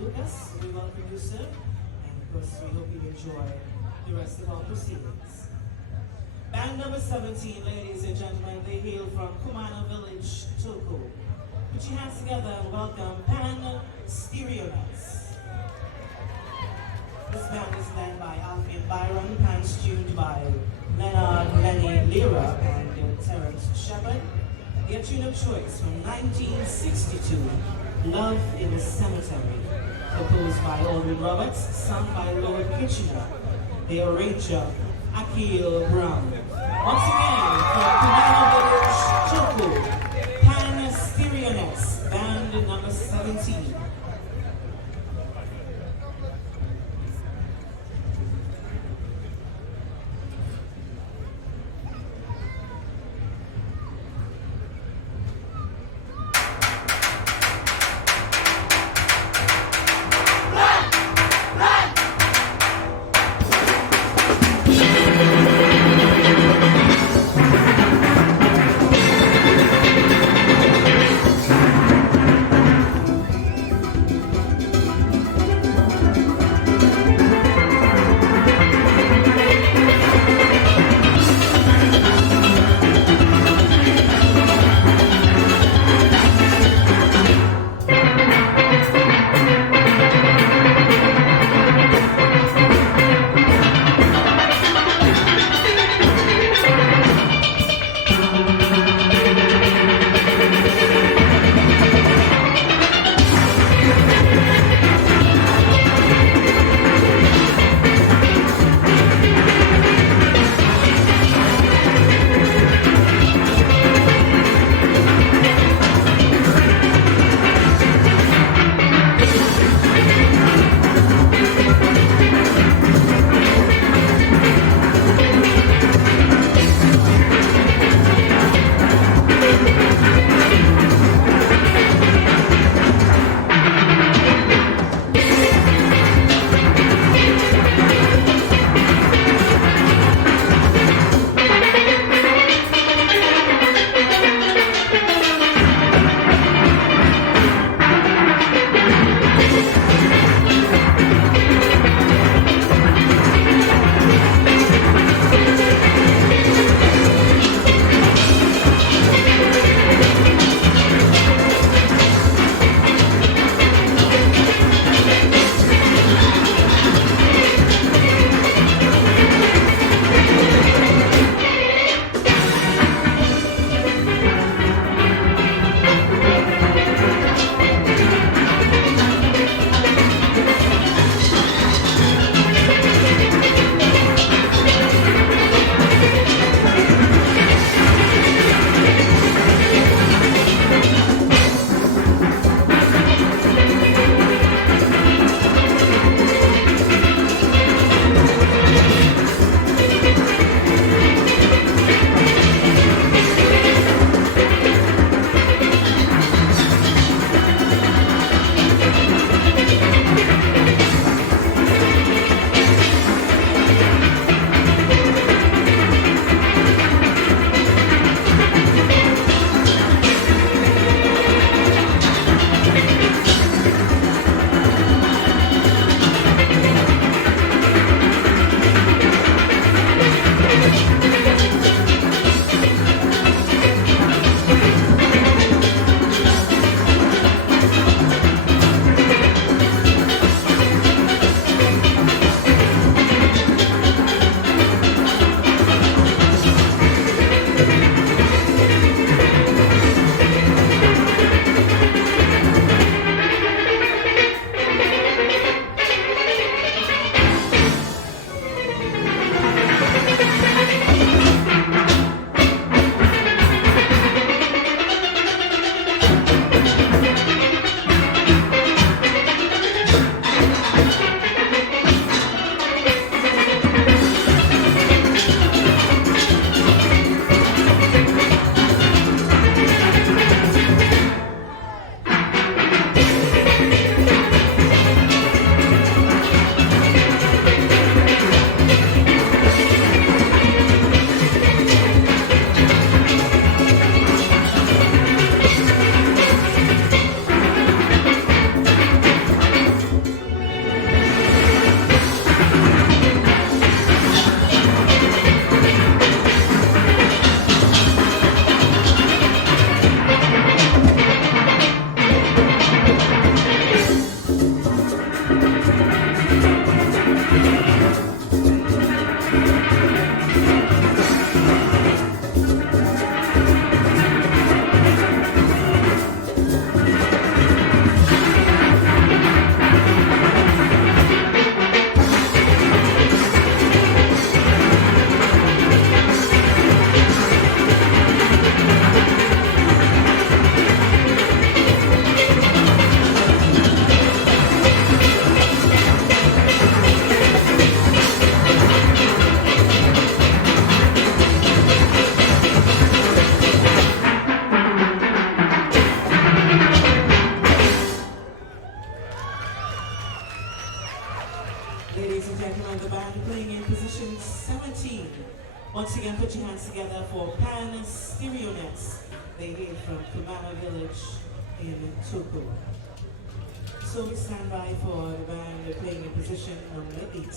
Lucas. We welcome you, sir. And of course, we hope you enjoy the rest of our proceedings. Band number 17, ladies and gentlemen, they hail from Kumano Village, Togo. Put your hands together and welcome Pan Stereonuts. This band is led by Alfie Byron, pans tuned by Leonard Lenny Lira and Terence Shepard. Their tune of choice from 1962, Love in the Cemetery, composed by Aldrin Roberts, sung by Lord Kitchener, the arranger Akil Brown. Once again, from Kumano Village, Togo, Pan Stereonuts, band number 17. Once again, put your hands together for Pan Stereonets. They hail from Kumana village in Togo. So we stand by for the band playing in position number 18.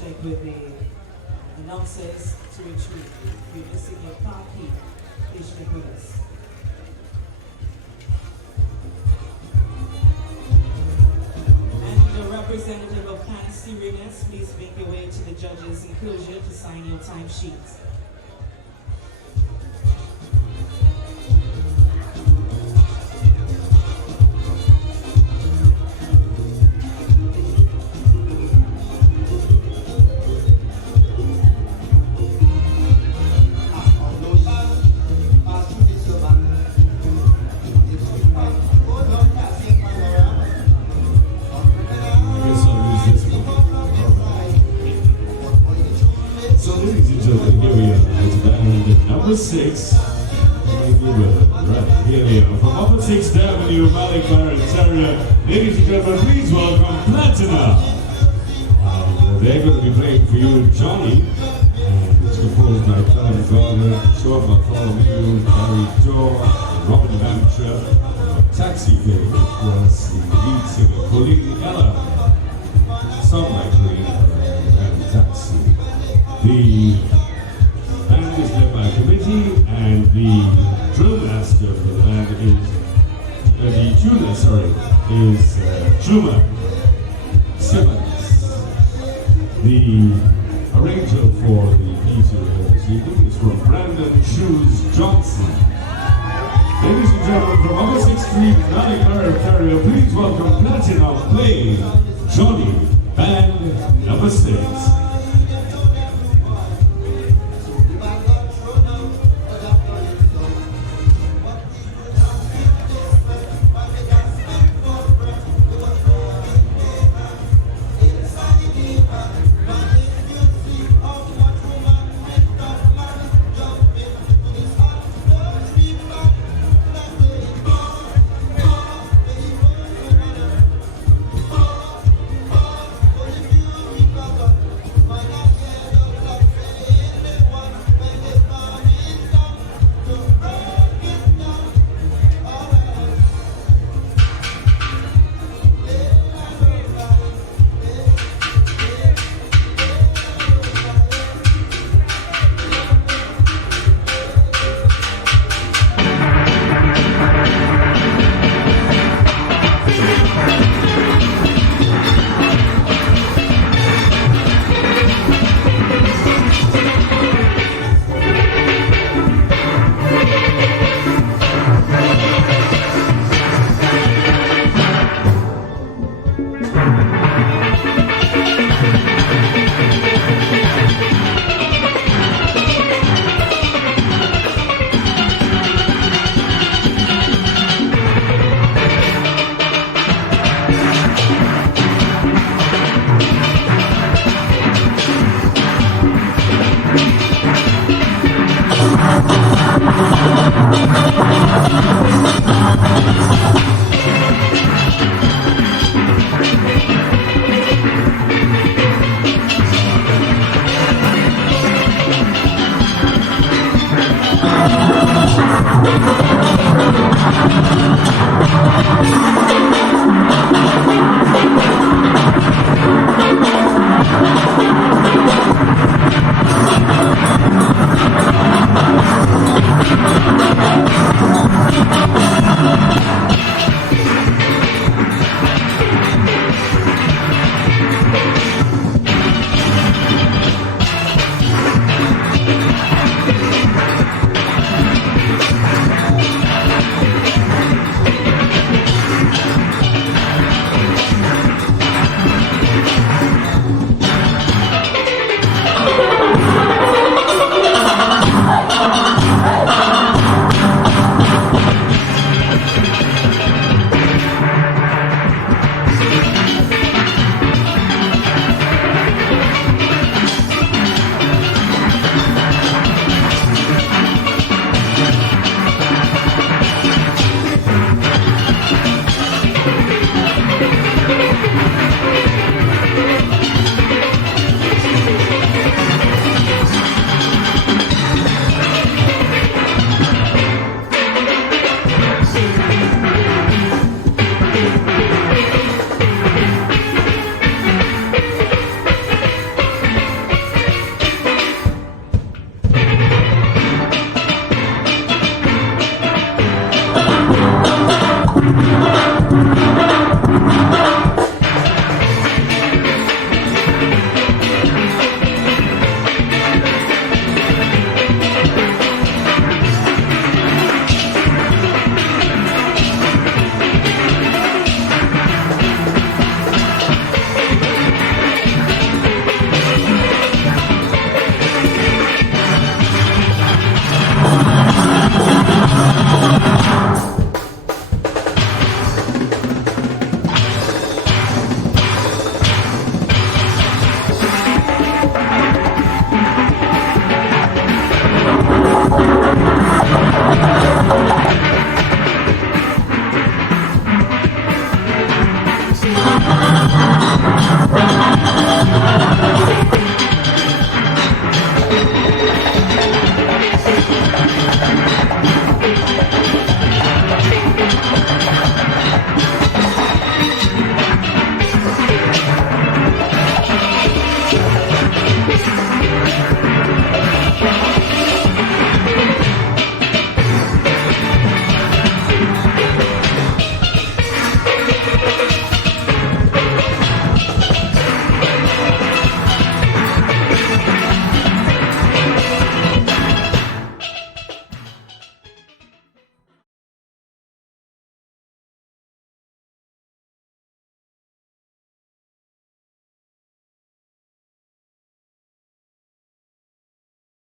Check with the announcers to retreat. If you're missing your car key, please check with us. And the representative of Pan Stereonets, please make your way to the judges' enclosure to sign your timesheets. Number 6, right here we are. From Upper 6th Avenue, Malik Ontario. Ladies and gentlemen, please welcome Platina. They're going to be playing for you Johnny. And it's composed by Clara Gardner, Sean Bartholomew, Barry Dorr, Robin Mantra, Taxi Cake, plus the lead singer Colleen Ella, songwriter and Taxi. The band is led by a committee, and the drill master for the band is, the tuner, is Juma Simmons. The arranger for the piece this evening is from Brandon Shoes Johnson. Ladies and gentlemen, from Upper 6th Street, Malik Ontario, please welcome Platina playing Johnny, band number 6.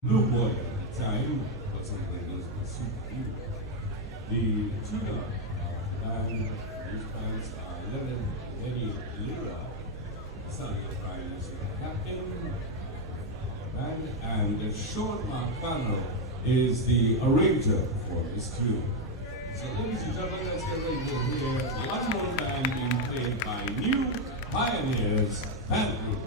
Blue boy at the time, but something else was super blue. The tuna band, these bands are Lenny Lira, son of Prime Minister Captain band, and Sean Marcano is the arranger for this tune. So ladies and gentlemen, let's get ready to hear the unknown band being played by New Pioneers Band Group.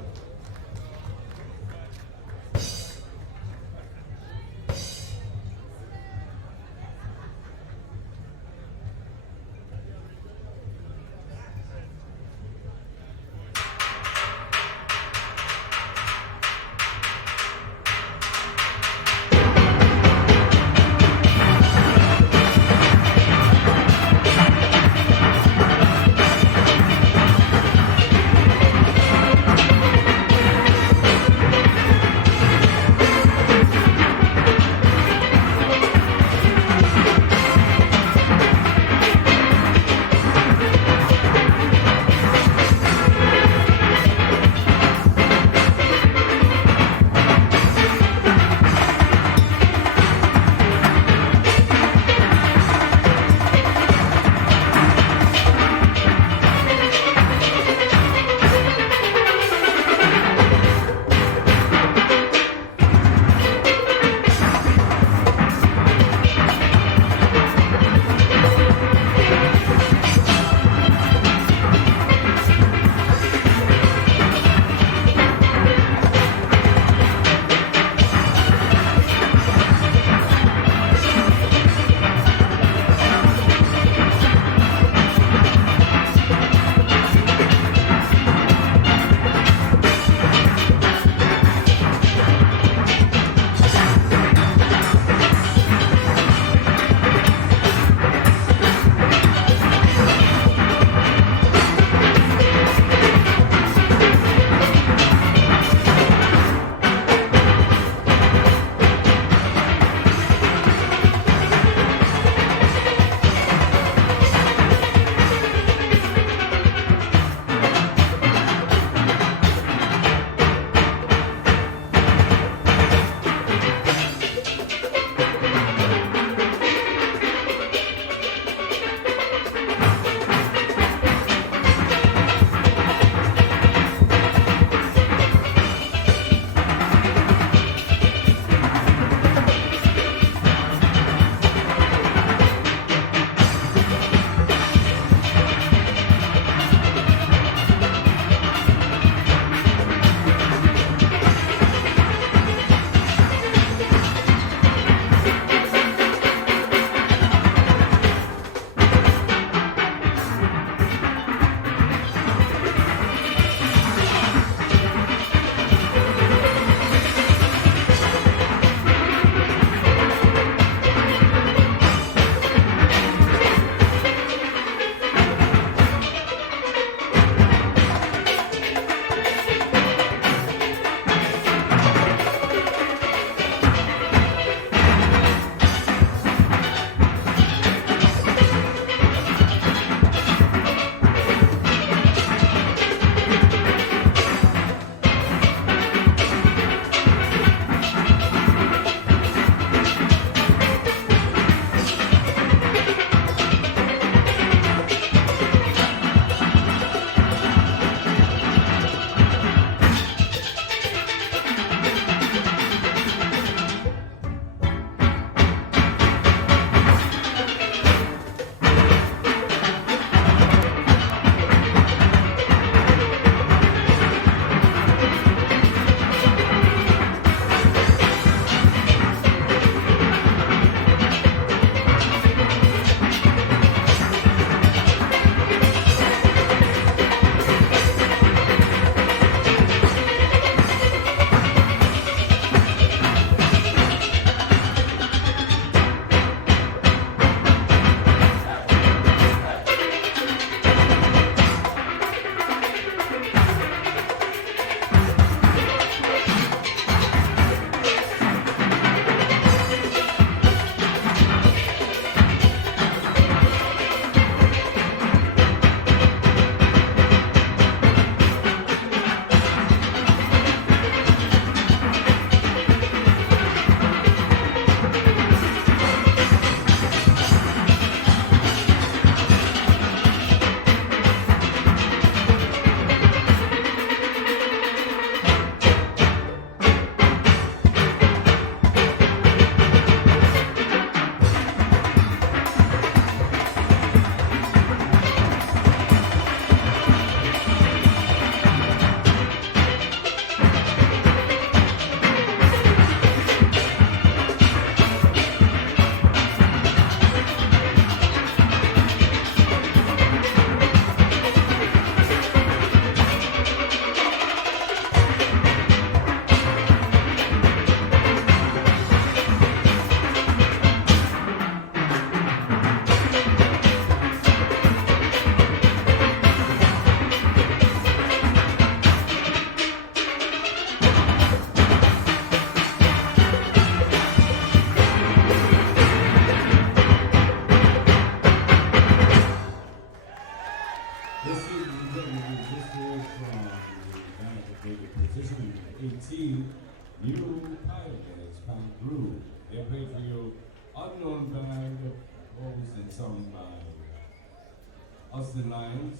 well-known band, hosted sung by Austin Lyons,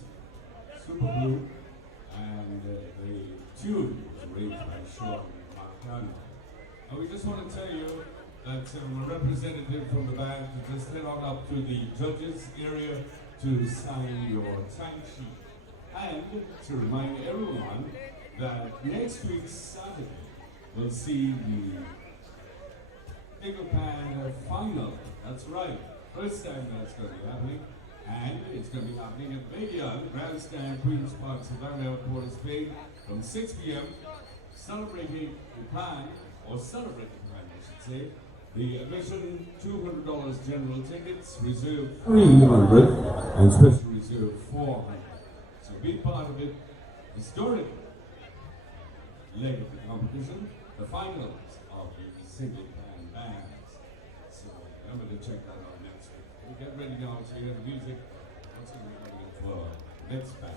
Super Blue, and the tune was arranged by Sean McCann. And we just want to tell you that a representative from the band to just head on up to the judges area to sign your time sheet. And to remind everyone that next week Saturday we'll see the Pickle Pan final. That's right, first time that's going to be happening. And it's going to be happening at Media, Grandstand, Queen's Park, Savannah, Port of Spain from 6 p.m. Celebrating the pan, or celebrating the pan, I should say. The admission, $200 general tickets, reserve $300, and special reserve $400. So be part of it. Historic leg of the competition, the finals of the single pan bands. So remember to check that out next week. We get ready now to hear the music. What's going to be coming up for next band?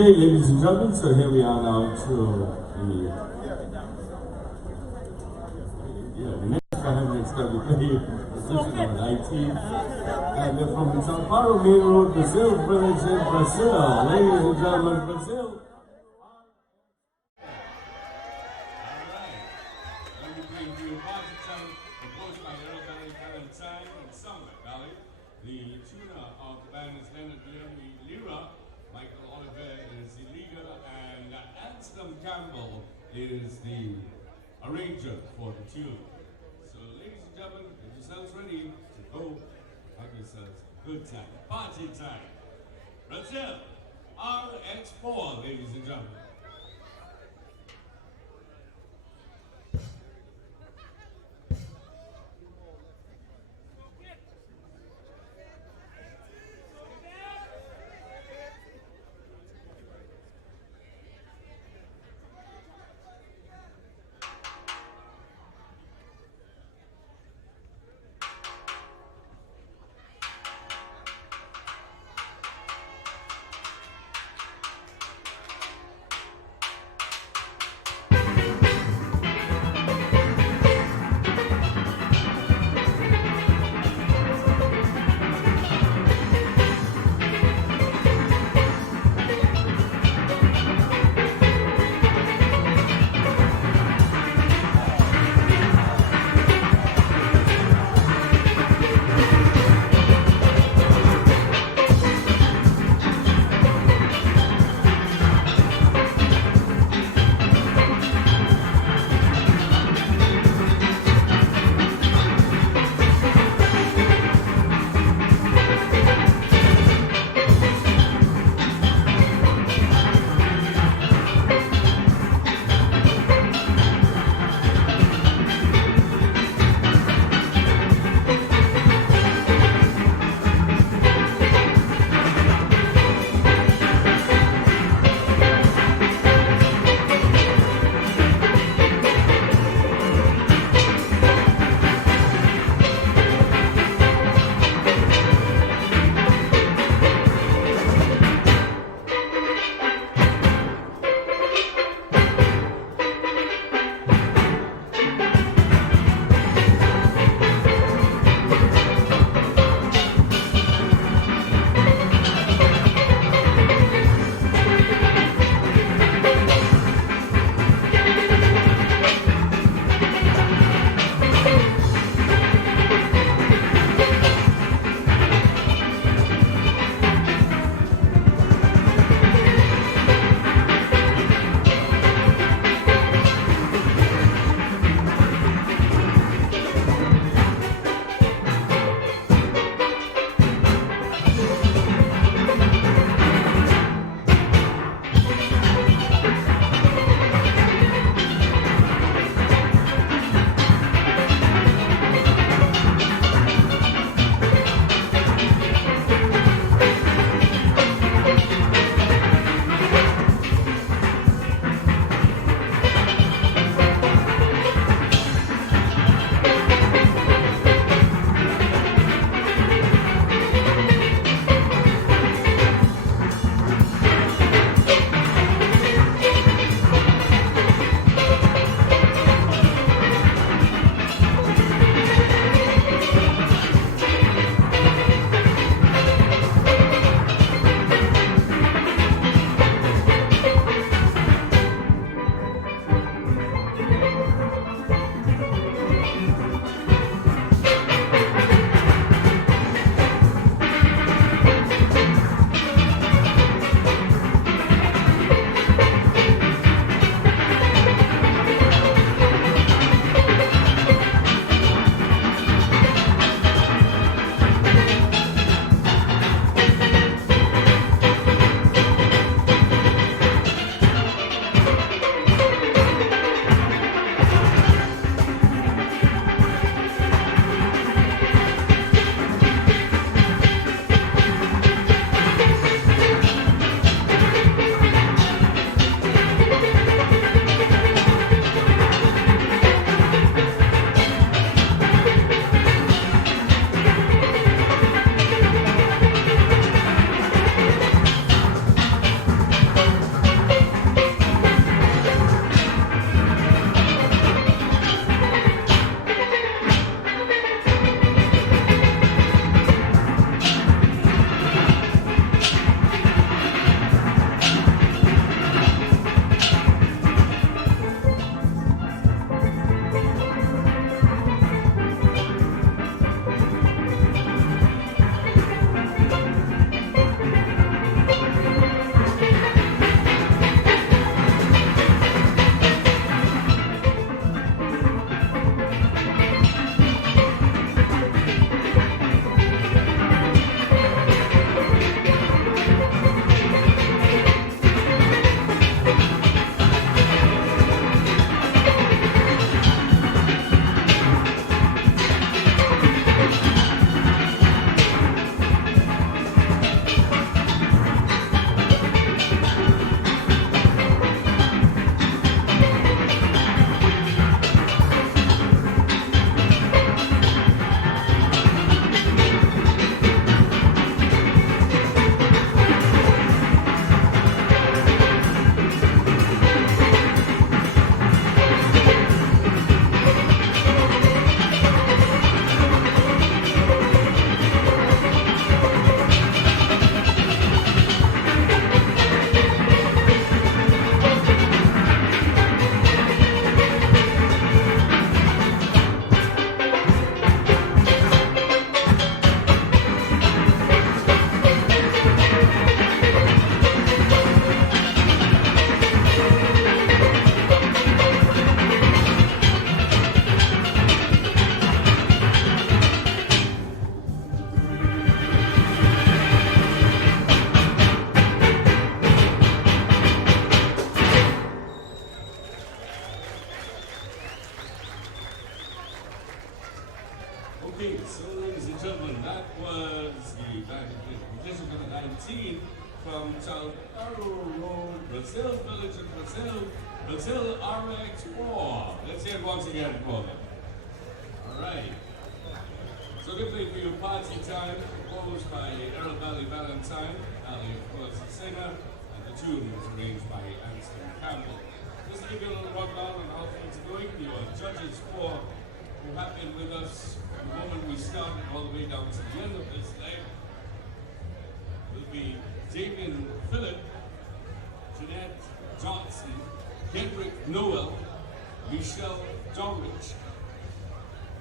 Okay, ladies and gentlemen, so here we are now to the next band that's going to be playing position number 19. And they're from Sao Paulo, Main Road, Brazil, village in Brazil. Ladies and gentlemen, Brazil. The tuner of the band is Leonard Lira, Michael Oliver is the leader, and Amsterdam Campbell is the arranger for the tune. So ladies and gentlemen, get yourselves ready to go have yourselves a good time, party time. Brazil, RX4, ladies and gentlemen. was the competition number 19 from Sao Paulo, Brazil, village in Brazil, Brazil RX4. Let's hear it once again for them. All right. So they played for you Party Time, composed by Errol Valley Valentine. Ali, of course, the singer, and the tune was arranged by Anston Campbell. Just to give you a little rundown on how things are going. Your judges for who have been with us from the moment we started all the way down to the end of this leg will be Damien Phillip, Jeanette Johnson, Kendrick Noel, Michelle Dorrich,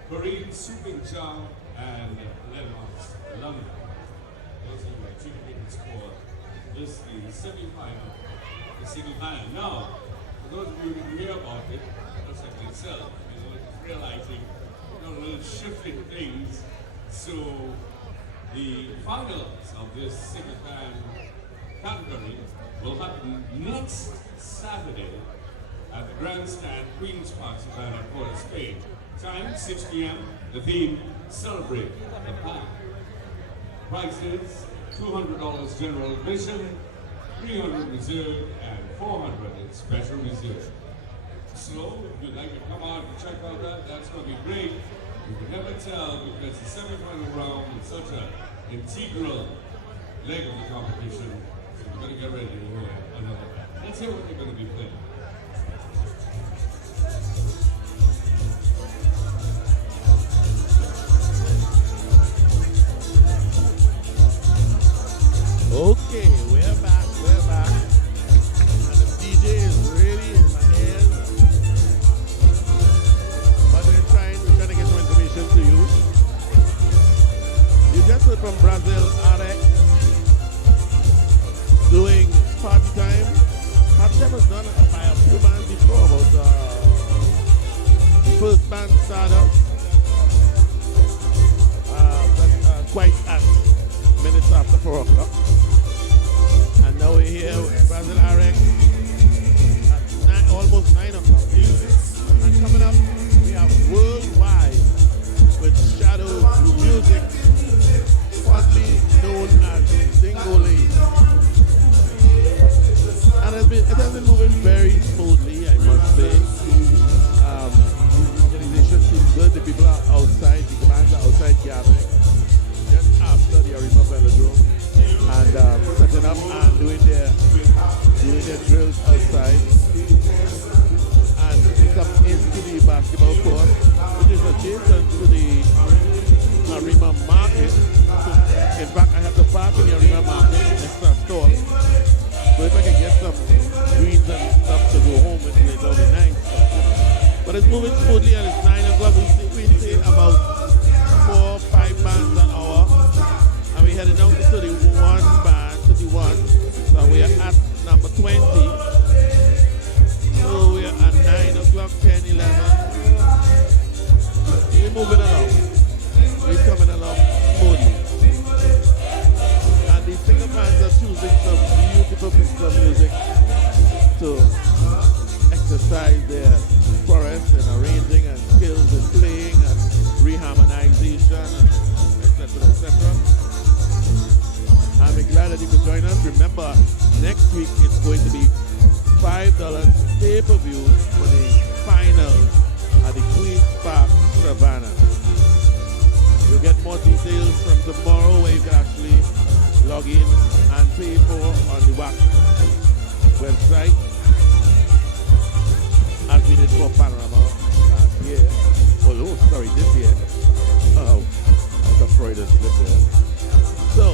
Corinne Suping-Chang, and Lennox London. Those are my two tickets for this, the semi-final, the single band. Now, for those of you who didn't hear about it, just like myself, it's realizing, a little shifting things. So, the finals of this single band category will happen next Saturday at the Grandstand Queen's Park Savannah, Port of Spain. Time 6 p.m. The theme: Celebrate the Pack. Prices: $200 general admission, $300 reserved, and $400 in special reserve. So, if you'd like to come out and check out that, that's going to be great. You can never tell because the semi-final round is such an integral leg of the competition. So we're going to get ready to hear another. Let's hear what they're going to be playing. Okay, we're back. And the DJ is really in my ears. But we're trying to get some information to you. You just heard from Brazil RX doing Party Time. Party Time was done by a few bands before, but the first band started quite at minutes after 4 o'clock. And now we're here with Brazil RX at almost 9 o'clock. And coming up, we have Worldwide with Shadow Music, fondly known as Dingole. And it has been moving very smoothly, I must say. The organization seems good. The people are outside, the bands are outside gathering just after the Arima Velodrome, and setting up and doing their drills outside. And they come into the basketball court, which is adjacent to the Arima Market. So, in fact, I have to park in the Arima Market next to a store. So if I can get some greens and stuff to go home with, it'll be nice. But it's moving smoothly, and it's 9 o'clock. We say about 4 or 5 bands an hour, and we're heading down to 31 bands, 31. So we are at number 20. So we are at 9 o'clock, 10, 11. We're moving along. We're coming along smoothly. And these singer bands are choosing some beautiful pieces of music to exercise their prowess and arranging and skills in playing and reharmonization and etc. etc. I'm glad that you could join us. Remember, next week it's going to be $5 pay-per-view for the finals at the Queen's Park Savannah. You'll get more details from tomorrow where you can actually log in and pay for on the Wack website, as we did for Panorama last year. Oh, sorry, this year. Oh, that's a Freudian slip there. So,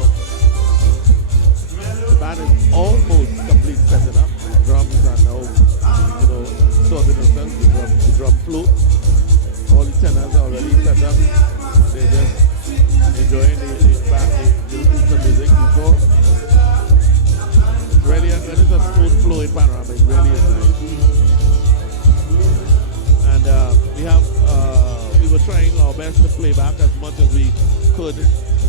the band is almost complete setting up. The drums are now, sorted themselves. The drum float. All the tenors are already set up. And they're just enjoying the piece of music before. It's really it is a smooth flowing panorama. It really is nice. And we were trying our best to play back as much as we could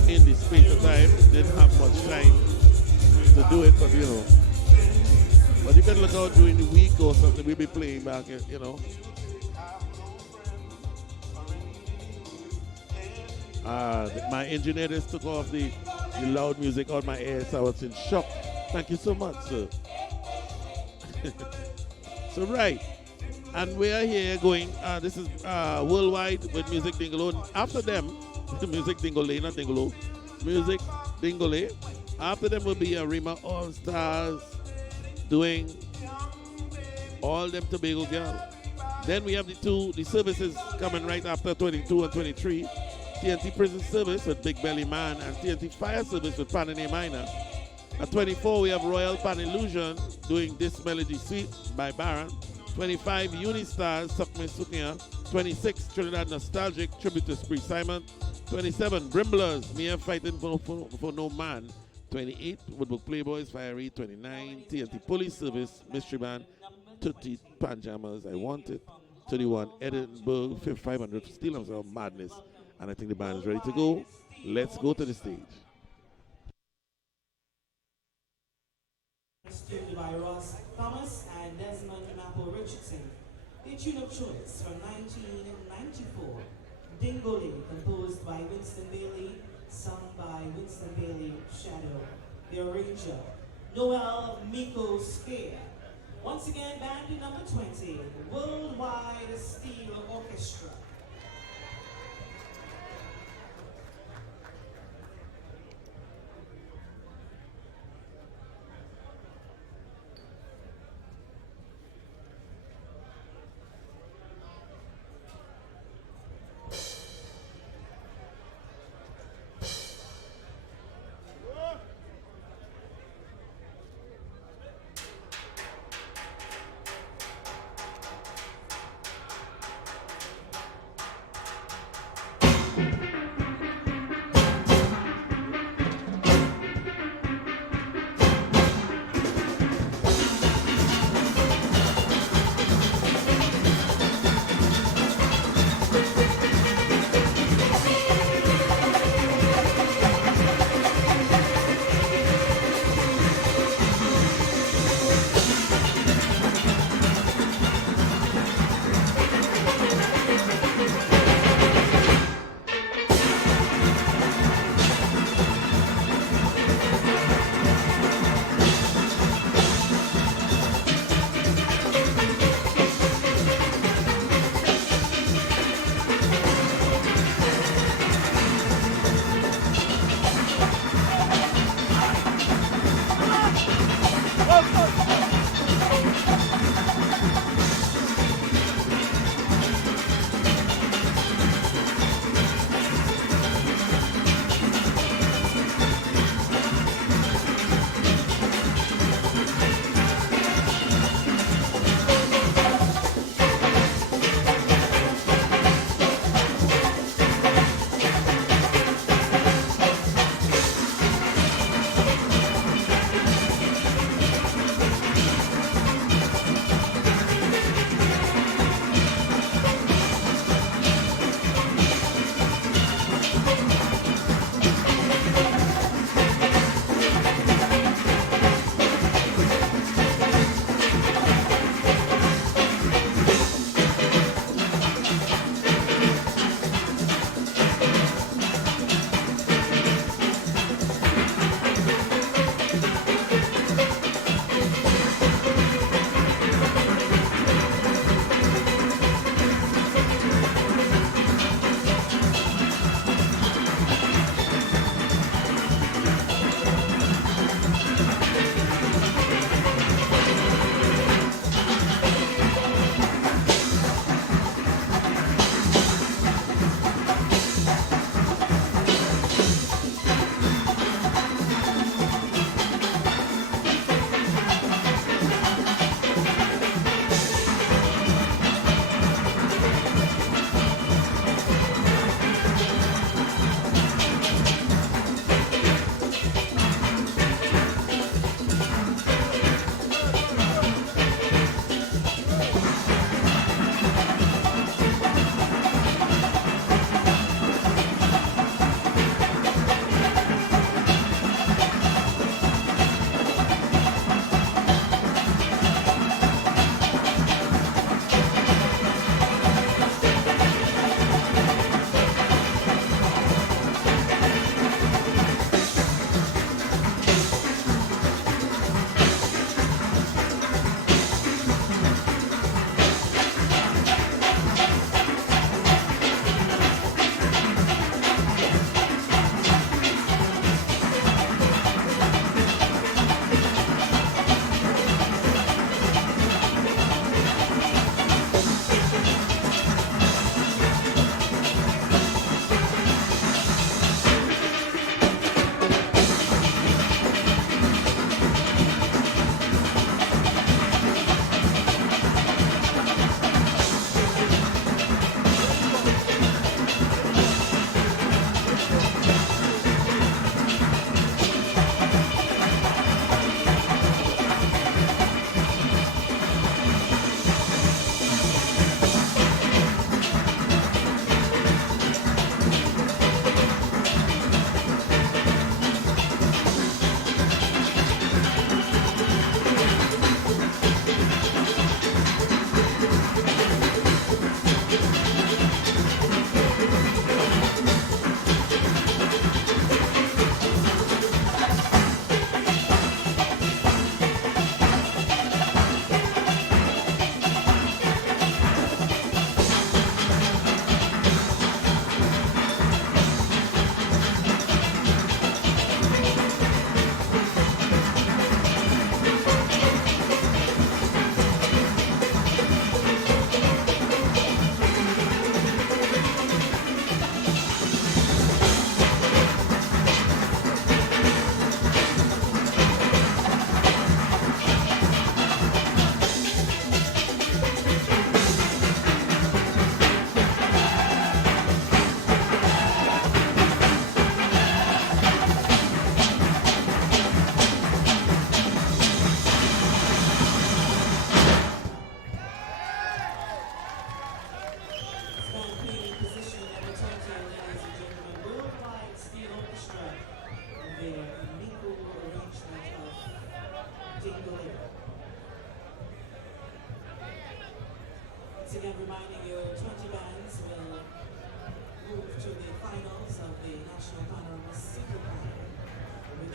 in the space of time. Didn't have much time to do it, but But you can look out during the week or something. We'll be playing back, My engineer just took off the loud music on my ear, so I was in shock. Thank you so much, sir. So, right. And we are here going, this is worldwide with Music Dingolo. After them, Music Dingole, not Dingolo, Music Dingole. After them will be Rima All Stars doing All Them Tobago Girl. Then we have the services coming right after 22 and 23. TNT Prison Service with Big Belly Man and TNT Fire Service with Panini Minor. At 24, we have Royal Pan Illusion doing This Melody Sweet by Baron. 25, Unistars, Suck Me Sukia. 26, Trinidad Nostalgic, tribute to Spree Simon. 27, Brimblers, Mia Fighting for No Man. 28, Woodbook Playboys, Fiery. 29, TNT Police Service, Mystery Band. 30, Panjamas, I Want It. 31, Edinburgh, 500, Steel of Madness. And I think the band is ready to go. Let's go to the stage. Tuned by Ross Thomas and Desmond Maple Richardson. Their tune of choice from 1994, Dingoli, composed by Winston Bailey, sung by Winston Bailey Shadow. The arranger, Noel Miko Scare. Once again, band number 20, Worldwide Steel Orchestra.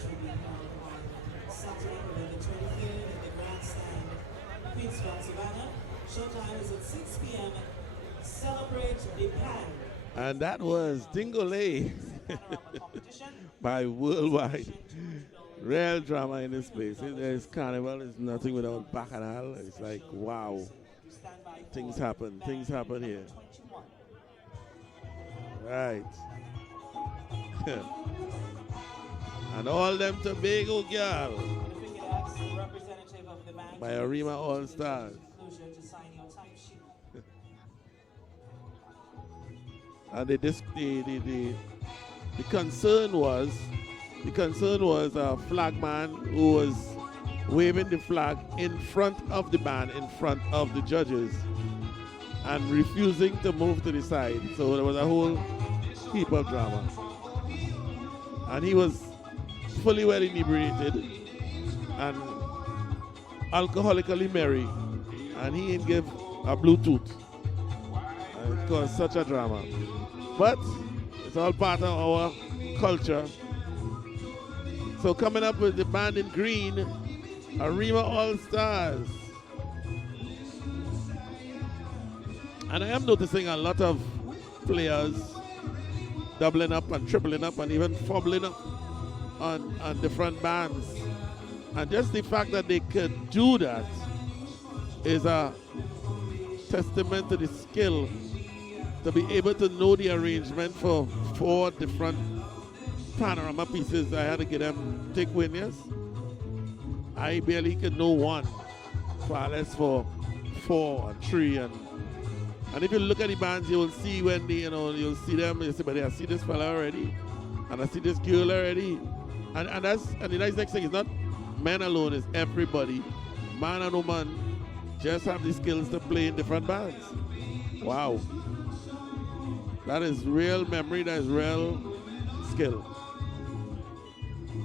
which will be held on Saturday, November 23rd at the Grandstand, Queen's Park, Savannah. Showtime is at 6 p.m. Celebrate the Pan. And that was Dingole by Worldwide. Real drama in this place. There's carnival, it's nothing without bacchanal. It's like, wow. Things happen here. Right. And all them Tobago girl by Arima All Stars. And the concern was a flagman who was waving the flag in front of the band, in front of the judges, and refusing to move to the side. So there was a whole heap of drama. And he was fully well inebriated and alcoholically merry, and he didn't give a Bluetooth. And it caused such a drama. But it's all part of our culture. So coming up with the band in green, Arima All Stars. And I am noticing a lot of players doubling up and tripling up and even fumbling up on different bands. And just the fact that they could do that is a testament to the skill to be able to know the arrangement for 4 different panorama pieces. I had to get them thick winners. I barely could know one, far less for 4 and 3. And if you look at the bands, you will see when they, you'll see them, you say, but I see this fella already, and I see this girl already. And the nice next thing is not men alone, it's everybody. Man and woman just have the skills to play in different bands. Wow. That is real memory, that is real skill.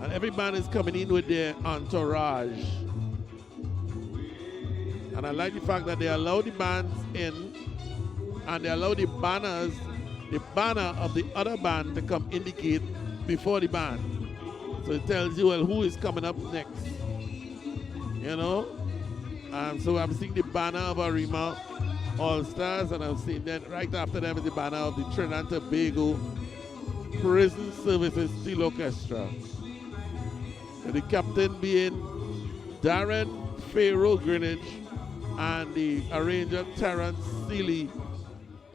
And every band is coming in with their entourage. And I like the fact that they allow the bands in and they allow the banner of the other band to come indicate before the band. So it tells you, well, who is coming up next. So I'm seeing the banner of Arima All Stars, and I'm seeing that right after them is the banner of the Trinidad and Tobago Prison Services Steel Orchestra. And the captain being Darren Pharaoh Greenwich and the arranger Terrence Seeley.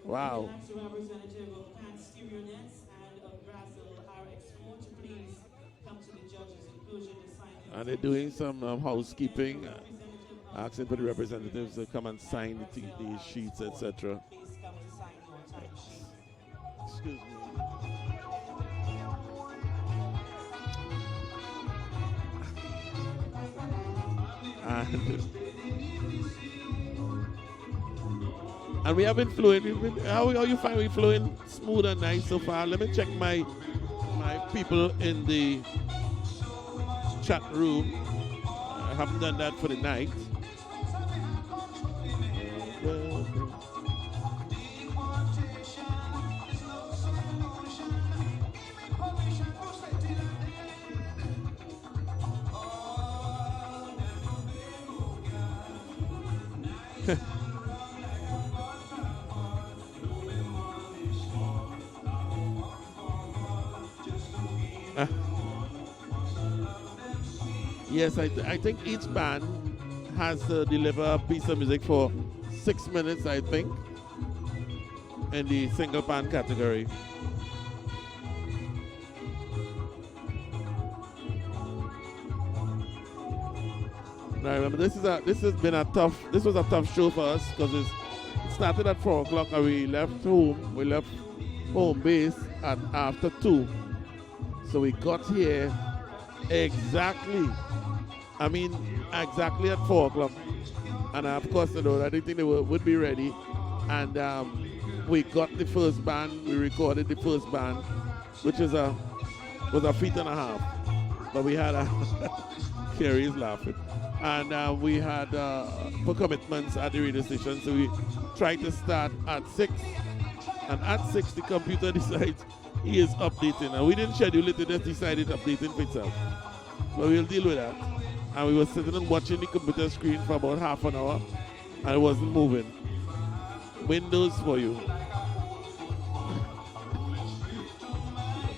Wow. Representative of Pan Stereo Nets and of Brazil RX4 to please come to the judges' inclusion to sign. And they're doing some housekeeping, asking for the representatives to come and sign the sheets, etc. Excuse me. And we have been flowing. How you find we flowing smooth and nice so far? Let me check my people in the chat room. I haven't done that for the night. Yes, I think each band has to deliver a piece of music for 6 minutes, I think, in the single band category. Now remember, this was a tough show for us because it started at 4 o'clock and we left home base at after 2. So we got here exactly at 4 o'clock. And of course, I didn't think they would be ready. And we got the first band, we recorded the first band, which was a feet and a half. But we had Kerry is laughing. And we had for commitments at the radio station. So we tried to start at 6. And at 6, the computer decides he is updating. And we didn't schedule it, it just decided updating for itself. But we'll deal with that. And we were sitting and watching the computer screen for about half an hour, and it wasn't moving. Windows for you.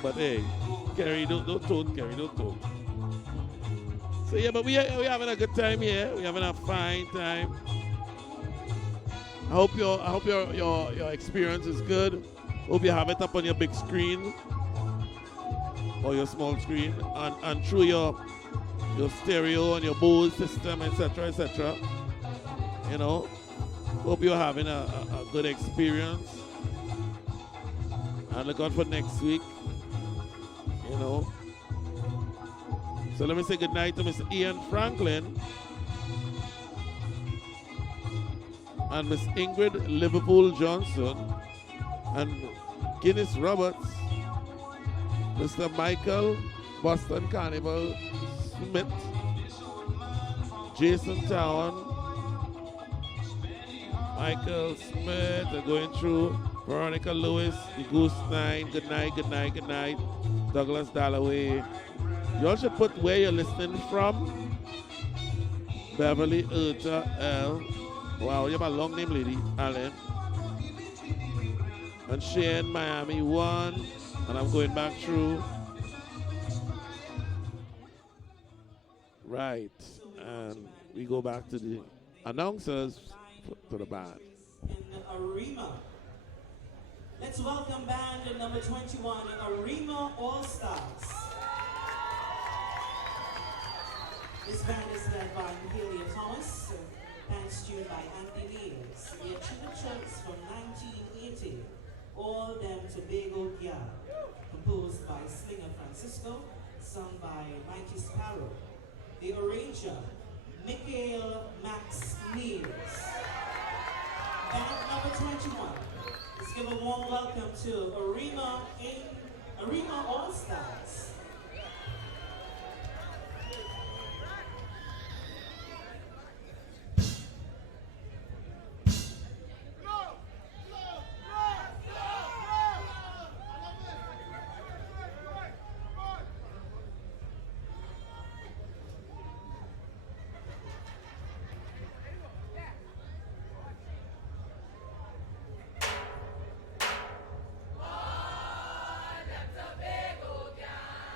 But hey, Kerry, don't talk, Kerry, don't talk. So yeah, but we're having a good time here. We're having a fine time. I hope your experience is good. Hope you have it up on your big screen or your small screen, and through your stereo and your Bose system, etc., etc. You know, hope you're having a good experience. And look out for next week. You know. So let me say good night to Mr. Ian Franklin and Miss Ingrid Liverpool Johnson and Guinness Roberts, Mr. Michael Boston Carnival Smith, Jason Town, Michael Smith, they're going through, Veronica Lewis, the Goose 9, good night, good night, good night, Douglas Dalloway. You all should put where you're listening from. Beverly Urta L. Wow, you have a long name, lady. Allen. And Shane, Miami 1. And I'm going back through. Right. And we go back to the announcers to the band. In Arima. Let's welcome band number 21, Arima All-Stars. This band is led by Mahalia Thomas, thanks tuned by Anthony Lears. Their tune choice from 1980, All Them Tobago Gyal, composed by Slinger Francisco, sung by Mikey Sparrow. The arranger, Mikhail Max Niels. Band number 21. Let's give a warm welcome to Arima All-Stars. All them Tobago gyal.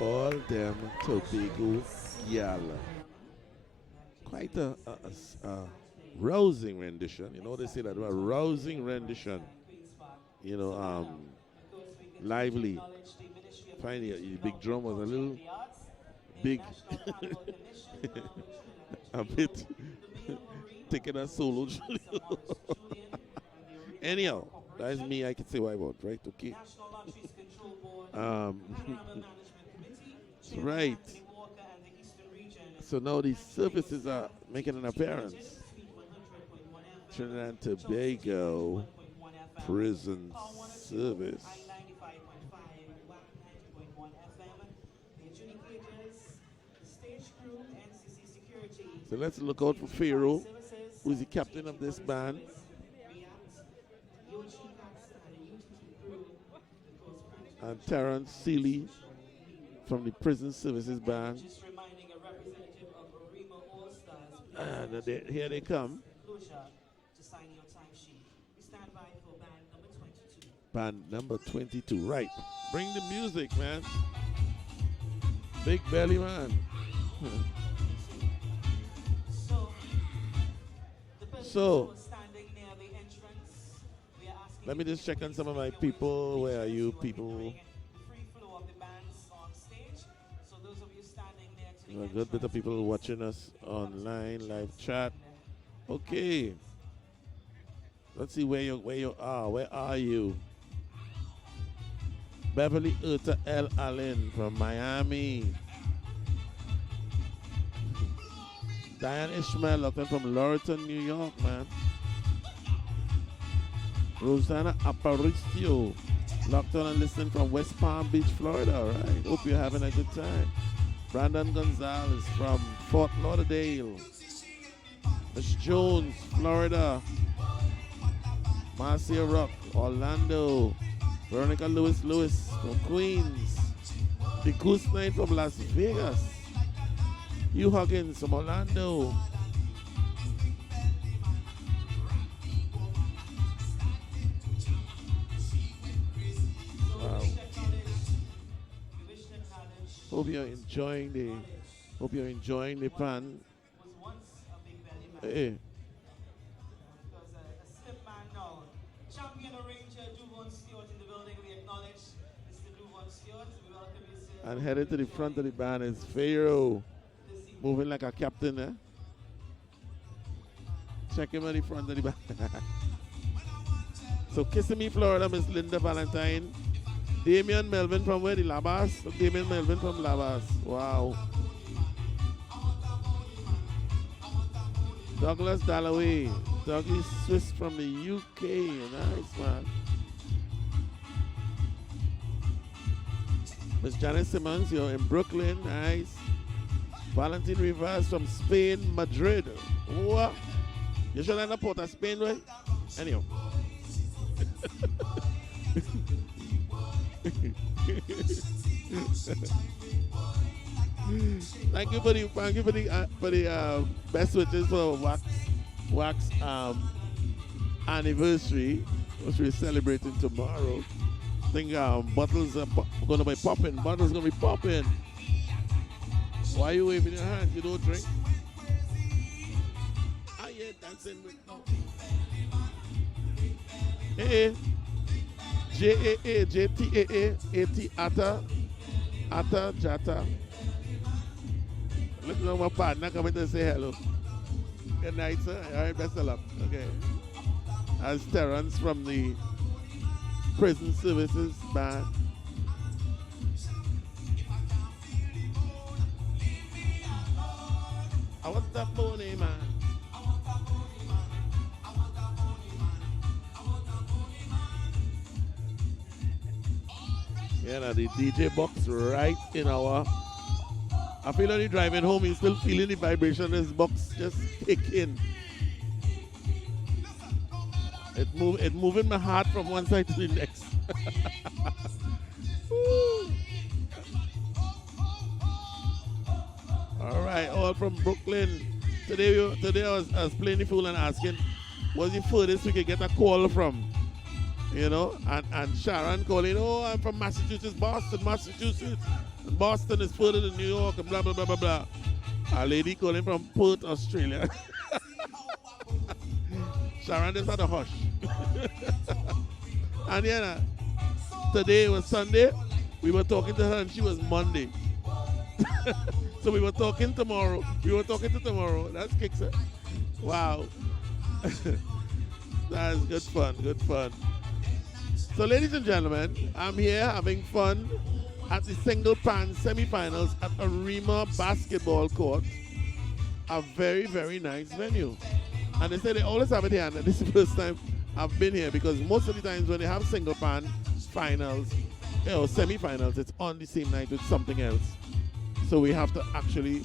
All them Tobago gal. Quite a rousing rendition. You know they say that a rousing rendition. You know, lively. Find the big drum was a little big, a bit taking a solo. Anyhow, that's me. I can say what I want, right? Okay. Right. So now these services are making an appearance. Trinidad and Tobago Prison Service. So let's look out for Pharaoh, who's the captain of this band. And Terrence Seeley from the Prison Services Band. And here they come. Band number 22. Right. Bring the music, man. Big belly man. So, let me just check on some of my people. Where are you people? A good bit of people watching us online, live chat. Okay. Let's see where you are. Where are you? Beverly Urta L. Allen from Miami. Diane Ishmael locked in from Laurelton, New York, man. Rosanna Aparicio locked on and listening from West Palm Beach, Florida. All right. Hope you're having a good time. Brandon Gonzalez from Fort Lauderdale. Miss Jones, Florida. Marcia Rock, Orlando. Veronica Lewis from Queens. The Goose Night from Las Vegas. Hugh Huggins from Orlando. Wow. Hope you're enjoying the pan. Hey. Champion arranger Duvon Stewart in the building. We acknowledge Mr. Duvon Stewart. We welcome you, sir. And headed to the front of the band is Pharaoh, moving like a captain, eh? Check him at the front of the band. So Kissimmee, Florida, Miss Linda Valentine. Damian Melvin from where? The Labas? Damian Melvin from Labas. Wow. Douglas Dalloway. Dougie Swiss from the UK. Nice, man. Miss Janet Simmons, you're in Brooklyn. Nice. Valentin Rivas from Spain, Madrid. What? You should end up Port of Spain, right? Anyhow. Thank you for the best wishes for Wack's anniversary, which we're celebrating tomorrow. I think bottles are going to be popping. Bottles going to be popping. Why are you waving your hands? You don't drink? Are you dancing with no? Hey, J-A-A, J-T-A-A, A-T, Atta, Jata. Look at my partner coming to say hello. Good night, sir. All right, best of luck. Okay. As Terrence from the Prison Services Band. I want that pony, man. Yeah, now the DJ box right in our. I feel only driving home, you're still feeling the vibration of this box just kick in. It moving my heart from one side to the next. All right, all from Brooklyn. Today I was playing the fool and asking, what's the furthest we could get a call from? and Sharon calling, oh, I'm from Massachusetts, Boston, Massachusetts. And Boston is further than New York, and blah, blah, blah, blah, blah. A lady calling from Perth, Australia. Sharon just had a hush. And today was Sunday. We were talking to her, and she was Monday. So we were talking tomorrow. That's kicks it. Wow. That is good fun, good fun. So ladies and gentlemen, I'm here having fun at the single pan semifinals at Arima Basketball Court. A very, very nice venue. And they say they always have it here, and this is the first time I've been here, because most of the times when they have single pan finals, semifinals, it's on the same night with something else. So we have to actually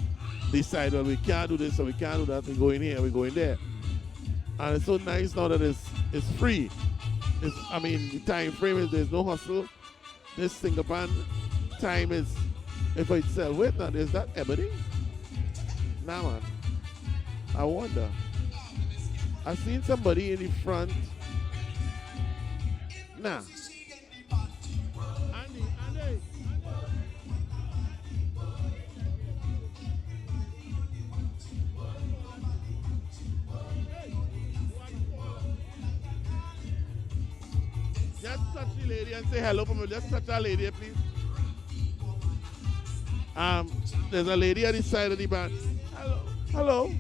decide, well, we can't do this or we can't do that. We go in here, we go in there. And it's so nice now that it's free. The time frame is, there's no hustle. This single pan time is, if I sell, wait now, is that ebony? Nah, man. I wonder. I seen somebody in the front. Nah. Andy. Just touch the lady and say hello for me. Just touch that lady, please. There's a lady on the side of the band. Hello.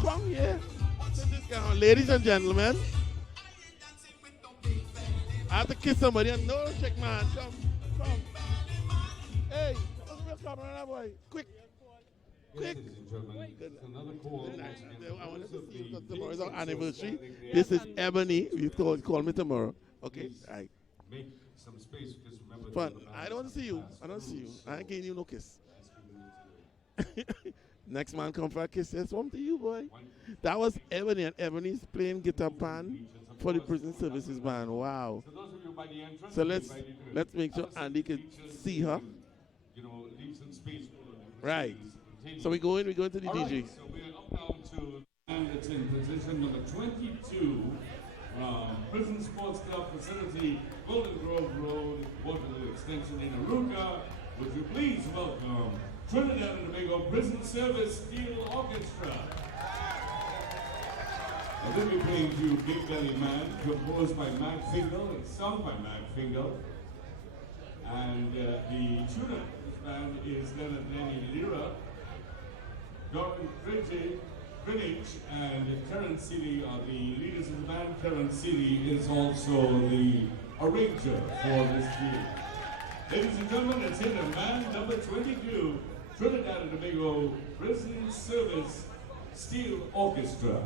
Come here. Ladies and gentlemen, I have to kiss somebody and no shake my hand. Come. Hey, come on, boy. Quick. Another call. I wanted to see you because tomorrow is our anniversary. This is Ebony. You call me tomorrow. Okay. Right. Make some space, just remember. Fun. I don't see you. I ain't giving you no kiss. Next man come for a kiss. That's one to you, boy. That was Ebony, and Ebony's playing guitar pan for the prison services band. Wow. So let's make sure Andy can see her. Leave some space. Right. So we go into the DJ. So we're up now to, and it's in position number 22. Prison Sports Club facility, Golden Grove Road, Waterloo Extension in Aruga. Would you please welcome Trinidad and Tobago Prison Service Steel Orchestra. I will be playing to Big Belly Man, composed by Mac Fingal and sung by Mac Fingal. And the tuner of this band is Leonard Lenny Lira, Doran Greenwich, and Terence Seeley are the leaders of the band. Terence Seeley is also the arranger for this tune. Ladies and gentlemen, it's in a man number 22, Trinidad and Tobago Prison Service Steel Orchestra.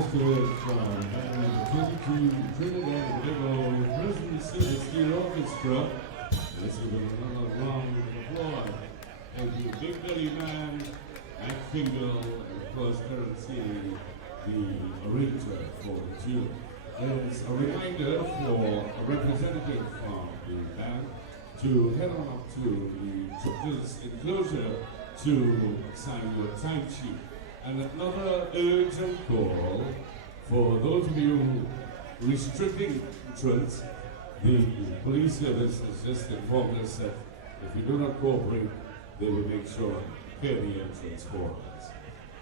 yesterday from 22 Trinidad and Tobago Prison City Steel Orchestra. Let's give them another round of applause. Thank you, Big Belly Man, Matt Fingal, and of course Currency, the arranger for the tune. There's a reminder for a representative from the band to head on up to the judge's enclosure to sign your time sheet. And another urgent call for those of you restricting entrance. The police service has just informed us that if you do not cooperate, they will make sure to clear the entrance for us.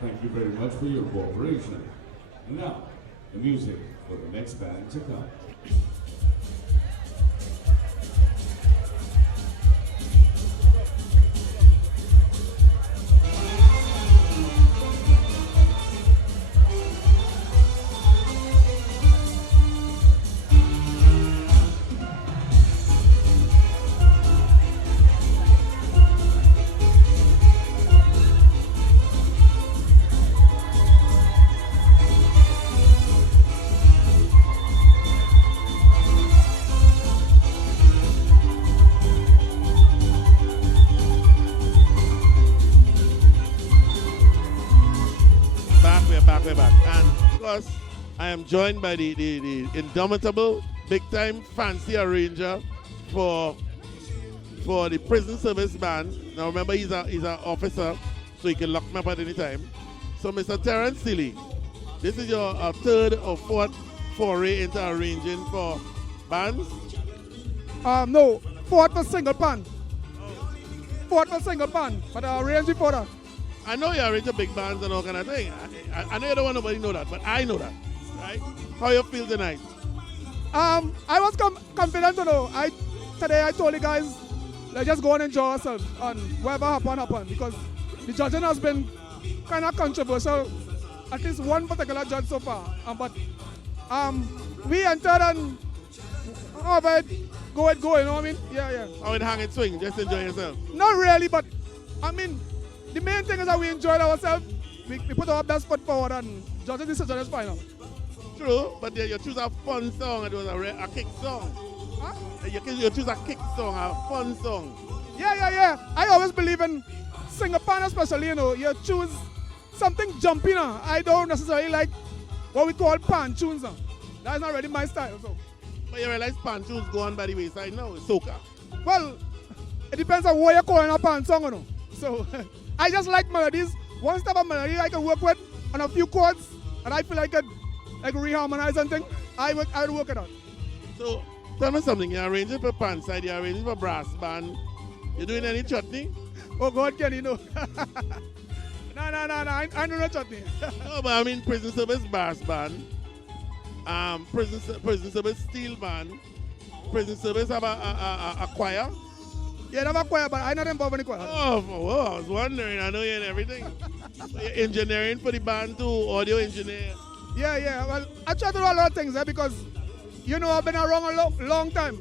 Thank you very much for your cooperation. And now, the music for the next band to come. We're back. And of course, I am joined by the indomitable, big-time, fancy arranger for the prison service band. Now remember, he's an officer, so he can lock me up at any time. So Mr. Terrence Seeley, this is your third or fourth foray into arranging for bands? No, fourth for single pan. Fourth for single pan, but I arranged before that. I know you arrange big bands and all kind of thing. I know you don't want nobody to know that, but I know that, right? How you feel tonight? I was confident to know. Today I told the guys, let's just go and enjoy ourselves and whatever happen, because the judging has been kind of controversial, at least one particular judge so far. But we entered and how it go, you know what I mean? Yeah. How it hang and swing, just enjoy yourself? Not really, but I mean, the main thing is that we enjoyed ourselves. We put our best foot forward and judges decision is final. True, but you choose a fun song and it was a kick song. Huh? You choose a kick song, a fun song. Yeah. I always believe in singer pan especially, you choose something jumpy. I don't necessarily like what we call pan tunes. That's not really my style. So. But you realize pan tunes go on by the wayside now, it's soca. Well, it depends on what you're calling a pan song. So I just like melodies. One step of melody I can work with on a few chords, and I feel like I could reharmonize something. I would work it out. So tell me something. You're arranging for pan side, you're arranging for brass band. You doing any chutney? Oh God, Kenny, no. No, I do no chutney. No, but I mean prison service brass band, prison service steel band, prison service have a choir. Yeah, they have a choir, but I'm not involved in the choir. Oh, well, I was wondering. I know you're in everything. So you're engineering for the band too, audio engineer. Yeah. Well, I try to do a lot of things because, I've been around a long time.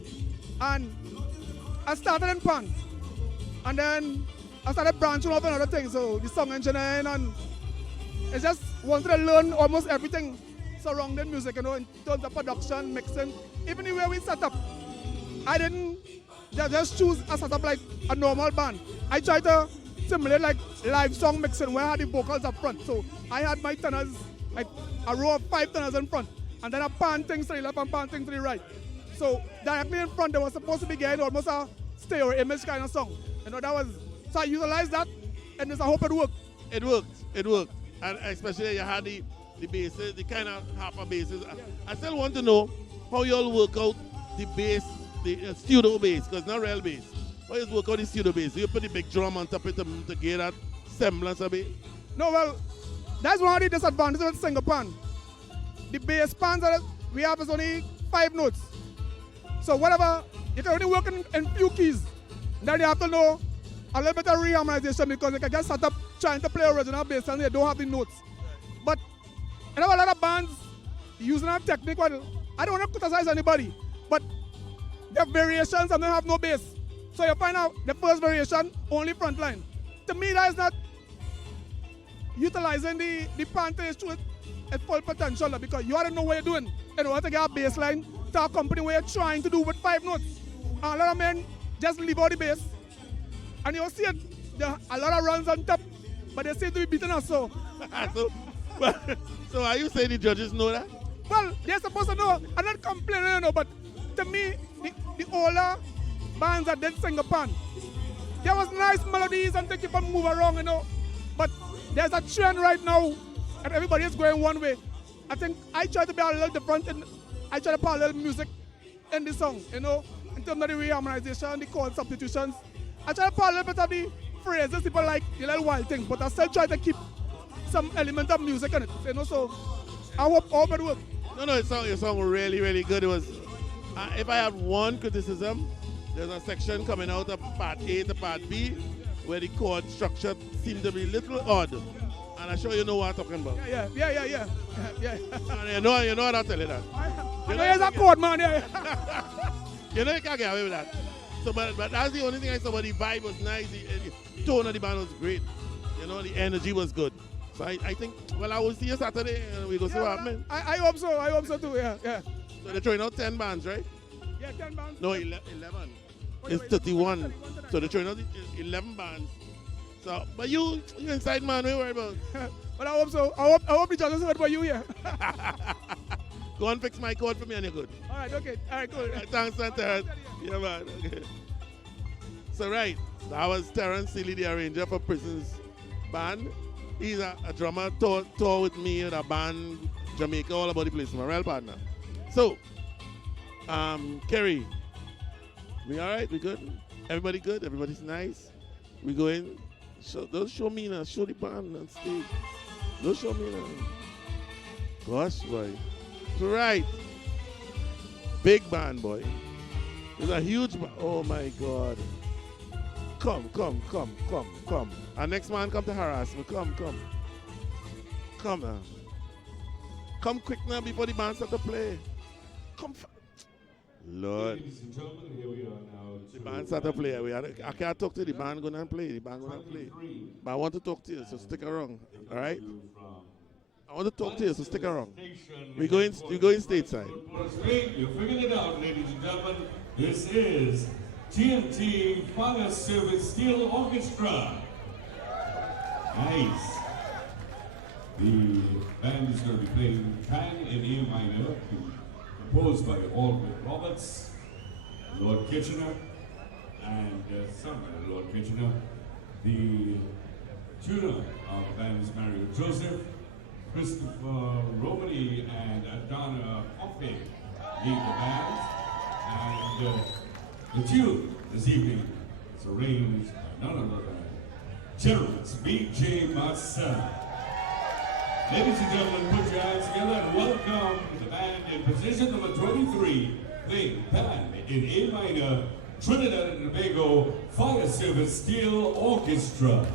And I started in pan. And then I started branching off in other things. So the song engineering, and I just wanted to learn almost everything surrounding music, in terms of production, mixing. Even the way we set up. I didn't just choose a setup like a normal band. I tried to simulate like live song mixing where I had the vocals up front. So I had my tenors, like a row of 5 tenors in front, and then I pan things to the left and pan things to the right. So directly in front, they were supposed to be getting almost a stereo image kind of song. So I utilized that, and I hope it worked. It worked. And especially you had the basses, the kind of harper basses. I still want to know how you all work out the bass, the studio bass, because not real bass. How you work out the studio bass? You put the big drum on top of it to get that semblance of it? No, well, that's one of the disadvantages with single pan. The bass pans that we have is only 5 notes. So whatever, you can only work in few keys. Then you have to know a little bit of reharmonization, because you can just start up trying to play original bass and they don't have the notes. But I know a lot of bands using that technique. Well, I don't want to criticize anybody, but the variations and they have no bass. So you find out the first variation, only front line. To me, that is not utilizing the pan to its at full potential because you ought to know what you're doing. You know, to get a bass line to accompany what you're trying to do with 5 notes. And a lot of men just leave out the bass. And you'll see it, a lot of runs on top, but they seem to be beating us so. So are you saying the judges know that? Well, they're supposed to know. I'm not complaining, you know, but to me, the older bands that did sing upon, there was nice melodies and they keep on moving around, you know. But there's a trend right now and everybody is going one way. I think I try to be a little different and I try to put a little music in the song, you know, in terms of the reharmonization, the chord substitutions. I try to put a little bit of the phrases people like, the little wild things, but I still try to keep some element of music in it, you know, so I hope it works. No, your song was really, really good. It was, if I have one criticism, there's a section coming out of part A to part B where the chord structure seemed to be a little odd. And I'm sure you know what I'm talking about. Yeah. And you know what I'm telling you that. I know he's a chord man, yeah. You know you can't get away with that. So, but that's the only thing I saw, but the vibe was nice, the tone of the band was great. You know, the energy was good. So I think, well, I will see you Saturday and we go see what happens. I hope so too, yeah. So they're throwing out 10 bands, right? Yeah, 10 bands. No, 11. It's 31. So they're throwing out 11 bands. So, but you inside, man, what you worry about? Well, I hope so. I hope the judges heard about you here. Go and fix my code for me and you're good. All right, okay. All right, cool. Thanks, Terrence. Yeah, man. Okay. So, right. That was Terrence Seeley, the arranger for Prison's band. He's a drummer, tour with me with a band, Jamaica, all about the place, my real partner. So, Kerry, we all right? We good? Everybody good? Everybody's nice? We going? Don't show me now. Show the band on stage. Don't show me now. Gosh, boy. Right. Big band, boy. It's a huge band. Oh, my God. Come. Our next man come to harass me. Come now. Come quick now before the band start to play. Come. Lord. Ladies and gentlemen, here we are now. The band start to play. I can't talk to the band going to play. But I want to talk to you, so stick around. All right? I want to talk to you, so stick around. We're going stateside. You figured it out, ladies and gentlemen. This is TNT Fire Service Steel Orchestra. Nice. The band is going to be playing Tang in A minor, composed by Alfred Roberts, Lord Kitchener, and son by Lord Kitchener. The tuner of the band is Mario Joseph, Christopher Romany, and Adana Hoppe lead the band. And the tune this evening is arranged by none other than Terrence B.J. Marcel. Ladies and gentlemen, put your hands together and welcome the band in position number 23, the band in A minor, Trinidad and Tobago Fire Service Steel Orchestra.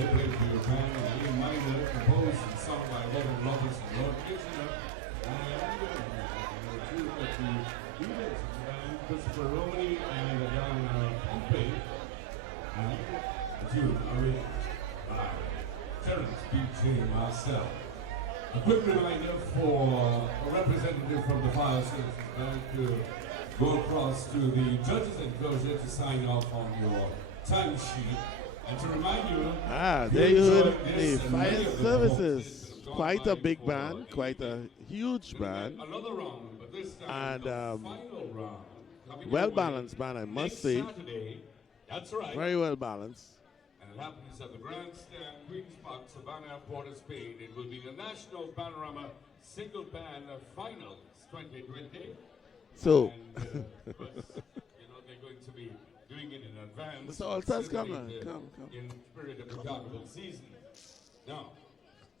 They played for your band and A minor, composed and sung by Robin Roberts and Lord Kitchener. And two of the leaders of the band, Christopher Romney and John Pompey. And the tune arranged by Terence B.J. Marcel. A quick reminder for a representative from the Fire Services Band to go across to the judges' enclosure to sign off on your timesheet. And to remind you, there you heard the Fire Services. Quite a big band, quite a huge band. Another round, but this time And final round. well balanced band, I must say. Saturday, that's right. Very well balanced. And it happens at the Grandstand, Queen's Park, Savannah, Port of Spain. It will be the National Panorama Single Band Finals 2020. So, And, but, they're going to be doing it in advance. Mr. All-Stars, come on, come. In spirit of the carnival season. Now,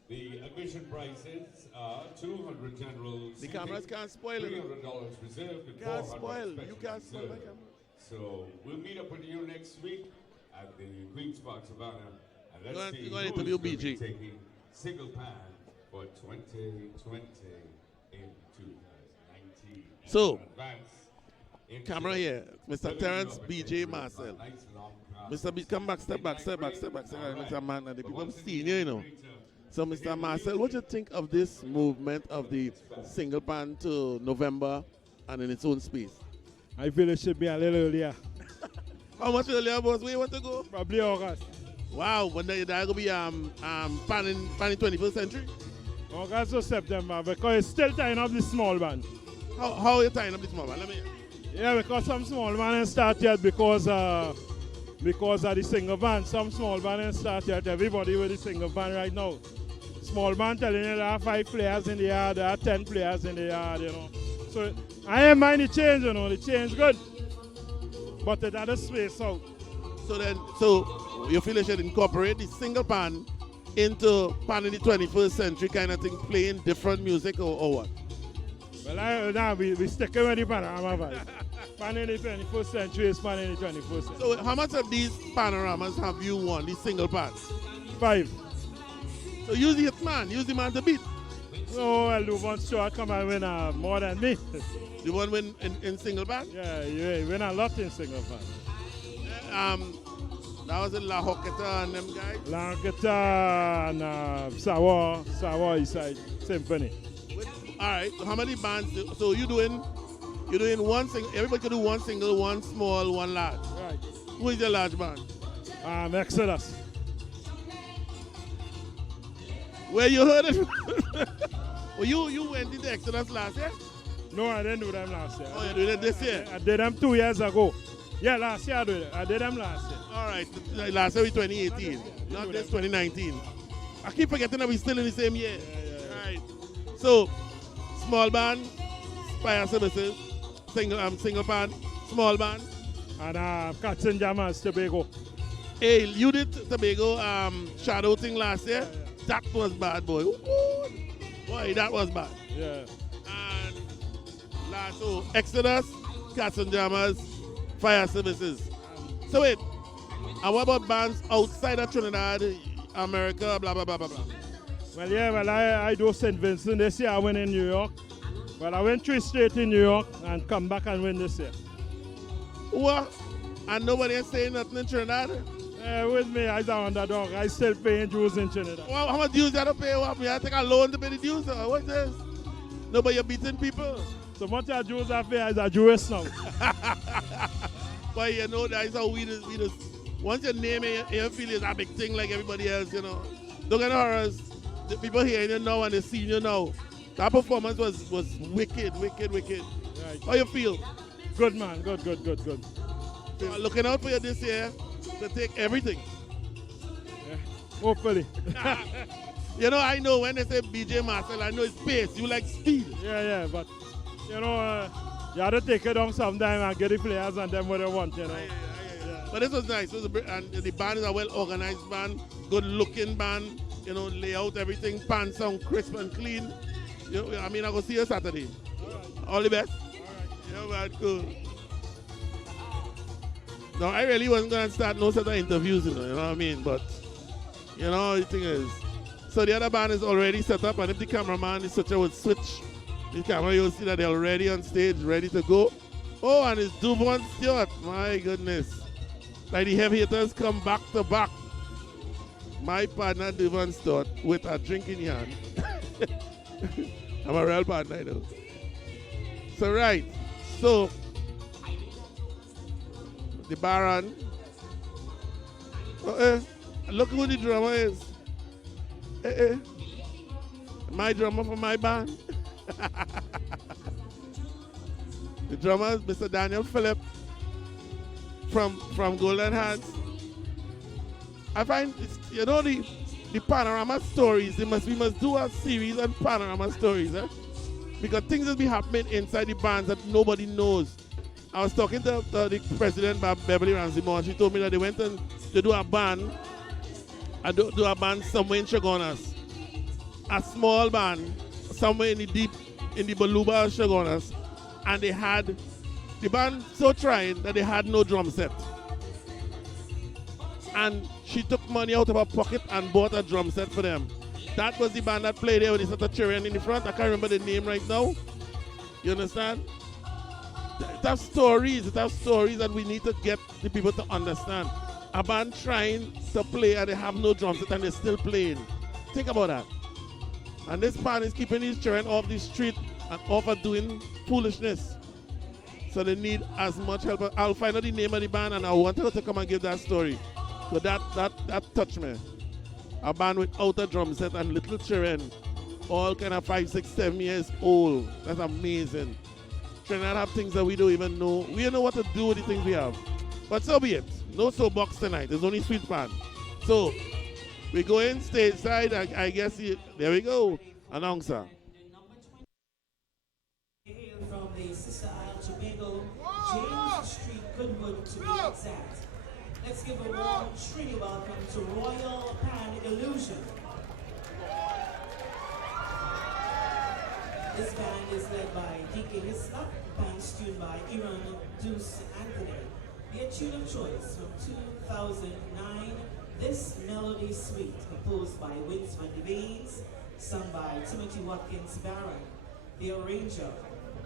the admission prices are $200 general the seating, cameras can't spoil it. $300 reserved, and Can't $400 spoil. You special can't spoil my reserved. camera. So we'll meet up with you next week at the Queen's Park Savannah, and let's see You're going to who's interview going to be BG. taking single pan for 2020 in 2019. So, Advance into camera here, Mr. building Terence up B.J. into Marcel. a nice long path. Mr. B, come back, step back. Mr. Man, and the people seeing you, So, Mr. Marcel, what do you think of this movement of the single pan to November and in its own space? I feel it should be a little earlier. How much earlier, boss? Where you want to go? Probably August. Wow, when that going to be panning 21st century? August or September, because it's still tying up the small band. How are you tying up this moment? Let me hear. Yeah, because some small band ain't start yet because of the single band. Some small band ain't start yet. Everybody with the single band right now. Small band telling you there are 5 players in the yard, there are 10 players in the yard, So I ain't mind the change, the change good. But it had a space out. So you feel you should incorporate the single pan into pan in the 21st century kind of thing, playing different music or what? Well, we sticking with the panorama vibe. Pan in the 21st century is pan in the 21st century. So how much of these panoramas have you won, these single pans? 5. So use the man, use the man to beat. No, well, the one sure come and win more than me. The one win in single pan? Yeah, you win a lot in single pan. That was in La Hoqueta and them guys? La Hoqueta and Sawa East Side Symphony. All right, so how many bands? So you're doing one single, everybody can do one single, one small, one large. Right. Who is your large band? Exodus. Where you heard it? Well, you went into Exodus last year? No, I didn't do them last year. Oh, you're doing it this year? I did them 2 years ago. Yeah, last year I did it. I did them last year. All right, last year was 2018, not this 2019. I keep forgetting that we're still in the same year. Yeah. Right. So, small band, Fire Services, single band, small band. And Cats and Jammers, Tobago. Hey, you did Tobago shadow thing last year? Yeah. That was bad, boy. Ooh, boy, that was bad. Yeah. And so Exodus, Cats and Jammers, Fire Services. So wait, and what about bands outside of Trinidad, America, blah, blah, blah, blah, blah? Well, I do St. Vincent this year. I win in New York. Well, I went 3 straight in New York and come back and win this year. What? And nobody is saying nothing in Trinidad? With me, I'm the underdog. I still paying dues in Trinidad. Well, how much dues you have to pay? What? You have to take a loan to pay the dues? Or what's this? No, but you're beating people. So much of dues I pay as a Jewish now. But you know, that's how we just, once your name and you feel it's a big thing like everybody else, Don't get horrors. The people hearing you now and they seeing you now. That performance was wicked. Right. How you feel? Good, man. Good. So I'm looking out for you this year to take everything. Yeah. Hopefully. I know when they say BJ Marcel, I know it's pace. You like speed. Yeah, but, you have to take it down sometime and get the players and them what they want, Yeah. But this was nice. And the band is a well-organized band, good-looking band, lay out everything, pants sound crisp and clean. I'm going to see you Saturday. All the best. All right. Yeah, man, cool. No, I really wasn't going to start no sort of interviews, you know what I mean? But, You know, the thing is. So the other band is already set up, and if the cameraman is such a would switch the camera, you'll see that they're already on stage, ready to go. Oh, and it's Duvon Stewart. My goodness. Like the heavy hitters come back to back. My partner, Duvon Stewart, with a drink in his hand. I'm a real partner, I know. So, right. So, the Baron. Look who the drummer is. My drummer for my band. The drummer is Mr. Daniel Phillip from Golden Hands. I find, you know, the panorama stories, we must do a series on panorama stories, because things will be happening inside the bands that nobody knows. I was talking to the president, Beverly Ramsey-Moore, and she told me that they went to do a band, do a band somewhere in Chagonas. A small band, somewhere in the Baluba Chagonas, and they had, the band so trying that they had no drum set. And she took money out of her pocket and bought a drum set for them. That was the band that played there with the set of children in the front. I can't remember the name right now. You understand? It has stories that we need to get the people to understand. A band trying to play and they have no drum set and they're still playing. Think about that. And this band is keeping these children off the street and off of doing foolishness. So they need as much help. I'll find out the name of the band and I want her to come and give that story. So that touched me. A band without a drum set and little children, all kind of 5, 6, 7 years old. That's amazing. Trinidad have things that we don't even know. We don't know what to do with the things we have. But so be it. No soapbox tonight. There's only sweet pan. So we go in stage side. I guess there we go. Announcer. Hail from the Sister Isle, Tobago, James Street, Goodwood to be exact. Let's give a warm trinity welcome to Royal Pan Illusion. This band is led by D.K. Hislop, bands tuned by Iran Deuce Anthony. Their tune of choice from 2009, This Melody Suite, composed by Vince Van de Veens, sung by Timothy Watkins Barron. The arranger,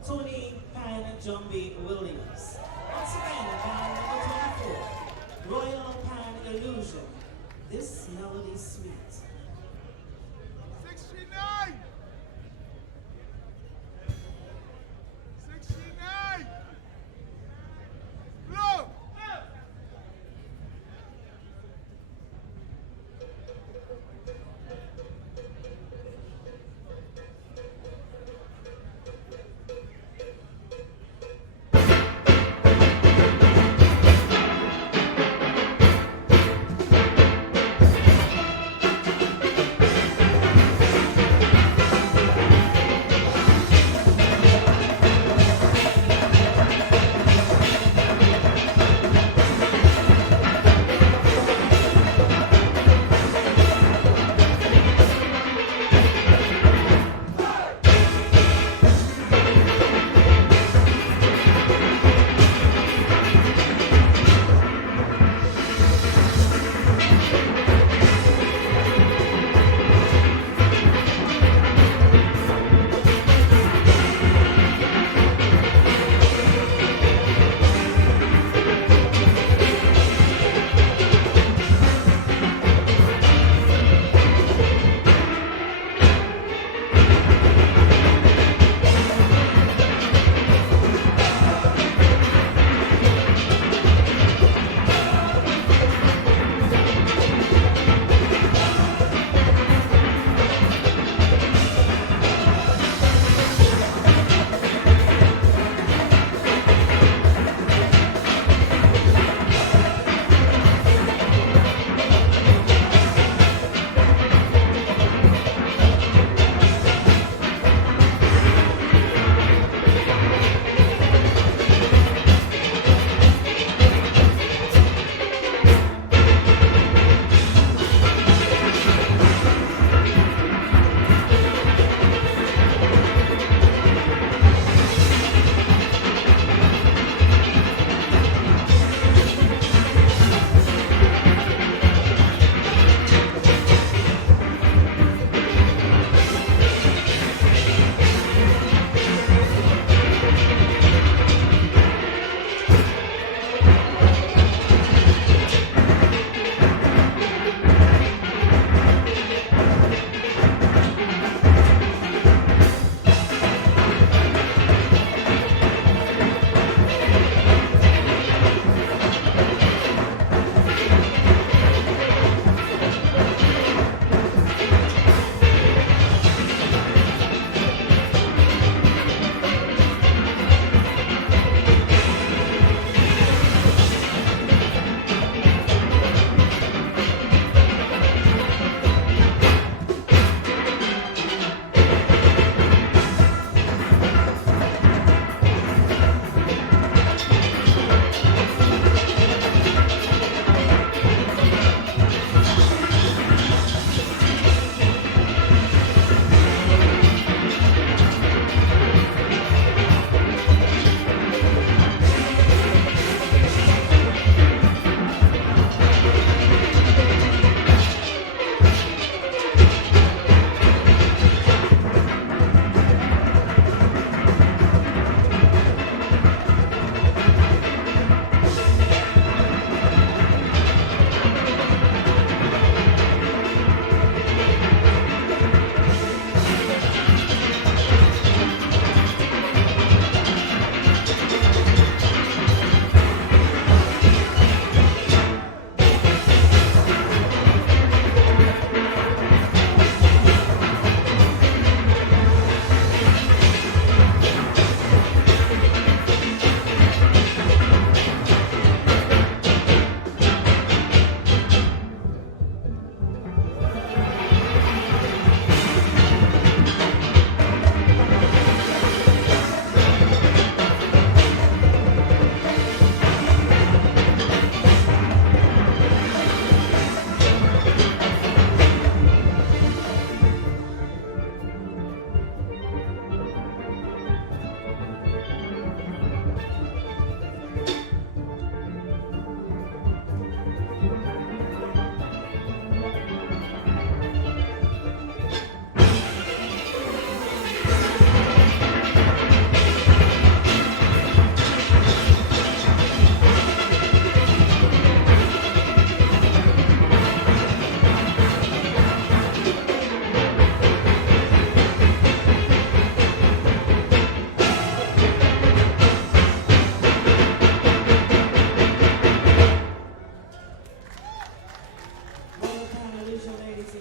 Tony Pan Jumby Williams. Once again, band number 24, Royal Pan Illusion, This Melody Suite. 69! 69! Blow!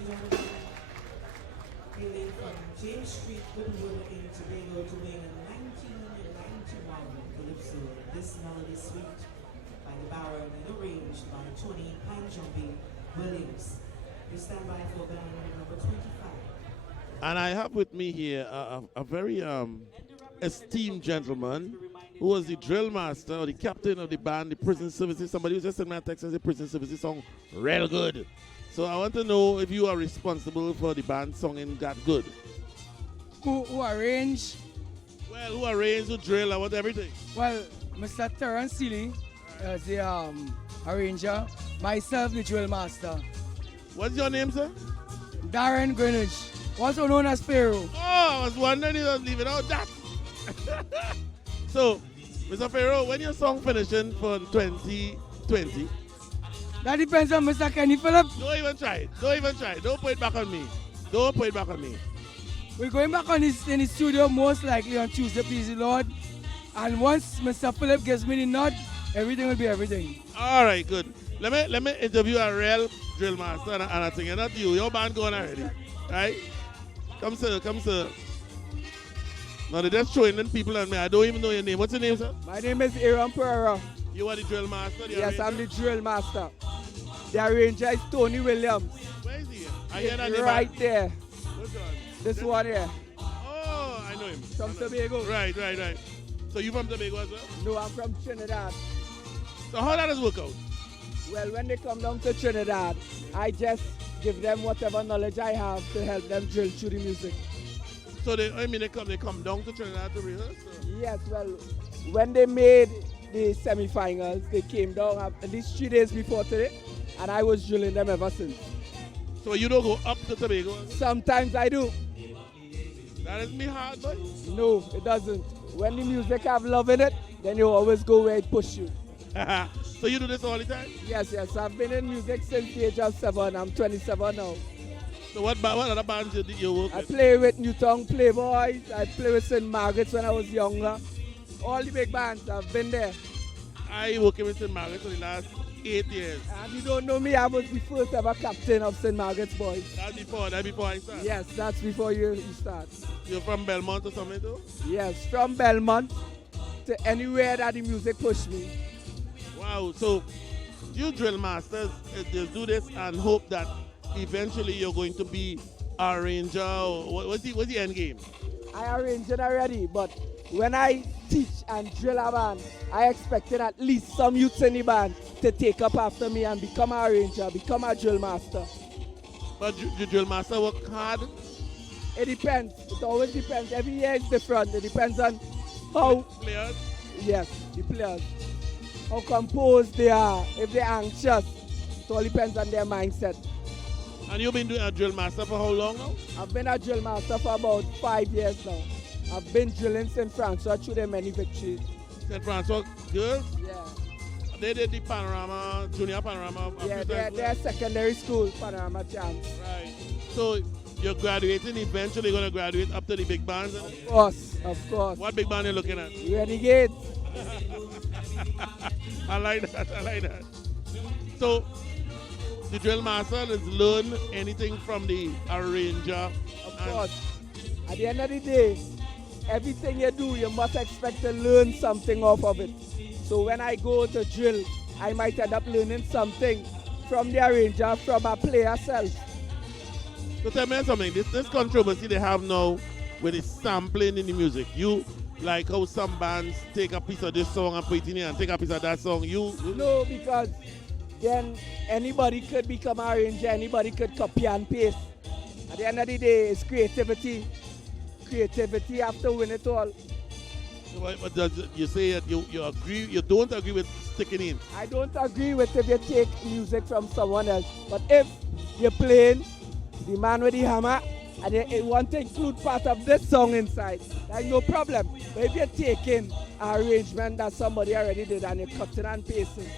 gentlemen, hailing from James Street, Goodwood in Tobago to win a 1991 Calypso, This Melody Suite by the Baron and arranged by Tony Panjumbi Williams. We stand by for band number 25. And I have with me here a very esteemed gentleman who was the drill master or the captain of the band, the prison services. Somebody was just in my text as the prison services song, real good. So I want to know if you are responsible for the band songing that good. Who arranged? Well, who arranged, who drill, I want everything. Well, Mr. Terence Seeley is the arranger. Myself, the drill master. What's your name, sir? Darren Greenwich, also known as Pharaoh. Oh, I was wondering you was leaving out that. So, Mr. Pharaoh, when your song finishing for 2020? That depends on Mr. Kenny Phillips. Don't even try it. Don't even try it. Don't put it back on me. Don't put it back on me. We're going back in the studio most likely on Tuesday, please the Lord. And once Mr. Phillips gives me the nod, everything will be everything. All right, good. Let me interview a real drill master and I think not you. Your band going already, right? Come, sir. Come, sir. Now they're just showing them people on me. I don't even know your name. What's your name, sir? My name is Aaron Pereira. You are the drill master? The Yes, arranger? I'm the drill master. The arranger is Tony Williams. Where is he? I He's hear that name. right there. Which one? This one here. Oh, I know him. From I know him. Tobago. Right. So you from Tobago as well? No, I'm from Trinidad. So how that does work out? Well, when they come down to Trinidad, I just give them whatever knowledge I have to help them drill through the music. So they come down to Trinidad to rehearse? Or? Yes, well, when they made the semi-finals, they came down at least 3 days before today, and I was drilling them ever since. So you don't go up to Tobago? Sometimes I do. That is me hard, boy. No, it doesn't. When the music have love in it, then you always go where it push you. So you do this all the time? Yes. I've been in music since the age of 7. I'm 27 now. So what other bands did you work I with? play with Newtown Playboys. I play with St. Margaret's when I was younger. All the big bands, I've been there. I working with St. Margaret's for the last 8 years. And you don't know me, I was the first ever captain of St. Margaret's Boys. That before I started? Yes, that's before you start. You're from Belmont or something too? Yes, from Belmont to anywhere that the music pushed me. Wow, so you drill masters just do this and hope that eventually you're going to be a arranger or what's the end game? I arranged it already, but when I teach and drill a band, I expected at least some youths in the band to take up after me and become an arranger, become a drill master. But the drill master work hard? It depends. It always depends. Every year is different. It depends on how... Players? Yes, the players. How composed they are, if they're anxious. It all depends on their mindset. And you've been doing a drill master for how long now? I've been a drill master for about 5 years now. I've been drilling St. Francois through their many victories. St. Francois girls? Yeah. They did the Panorama, Junior Panorama. Yeah, they're secondary school Panorama champs. Right. So you're graduating, eventually going to graduate up to the big bands? Of course. What big band are you looking at? Renegades. I like that. So the drill master has learned anything from the arranger? Of course. At the end of the day, everything you do, you must expect to learn something off of it. So when I go to drill, I might end up learning something from the arranger, from a player self. So tell me something, this controversy they have now with the sampling in the music. You like how some bands take a piece of this song and put it in here and take a piece of that song. No, because then anybody could become an arranger, anybody could copy and paste. At the end of the day, it's creativity. Creativity have to win it all. But does you say that you agree, you don't agree with sticking in? I don't agree with if you take music from someone else. But if you're playing the man with the hammer and you want to include part of this song inside, there's no problem. But if you're taking an arrangement that somebody already did and you're cutting and pasting,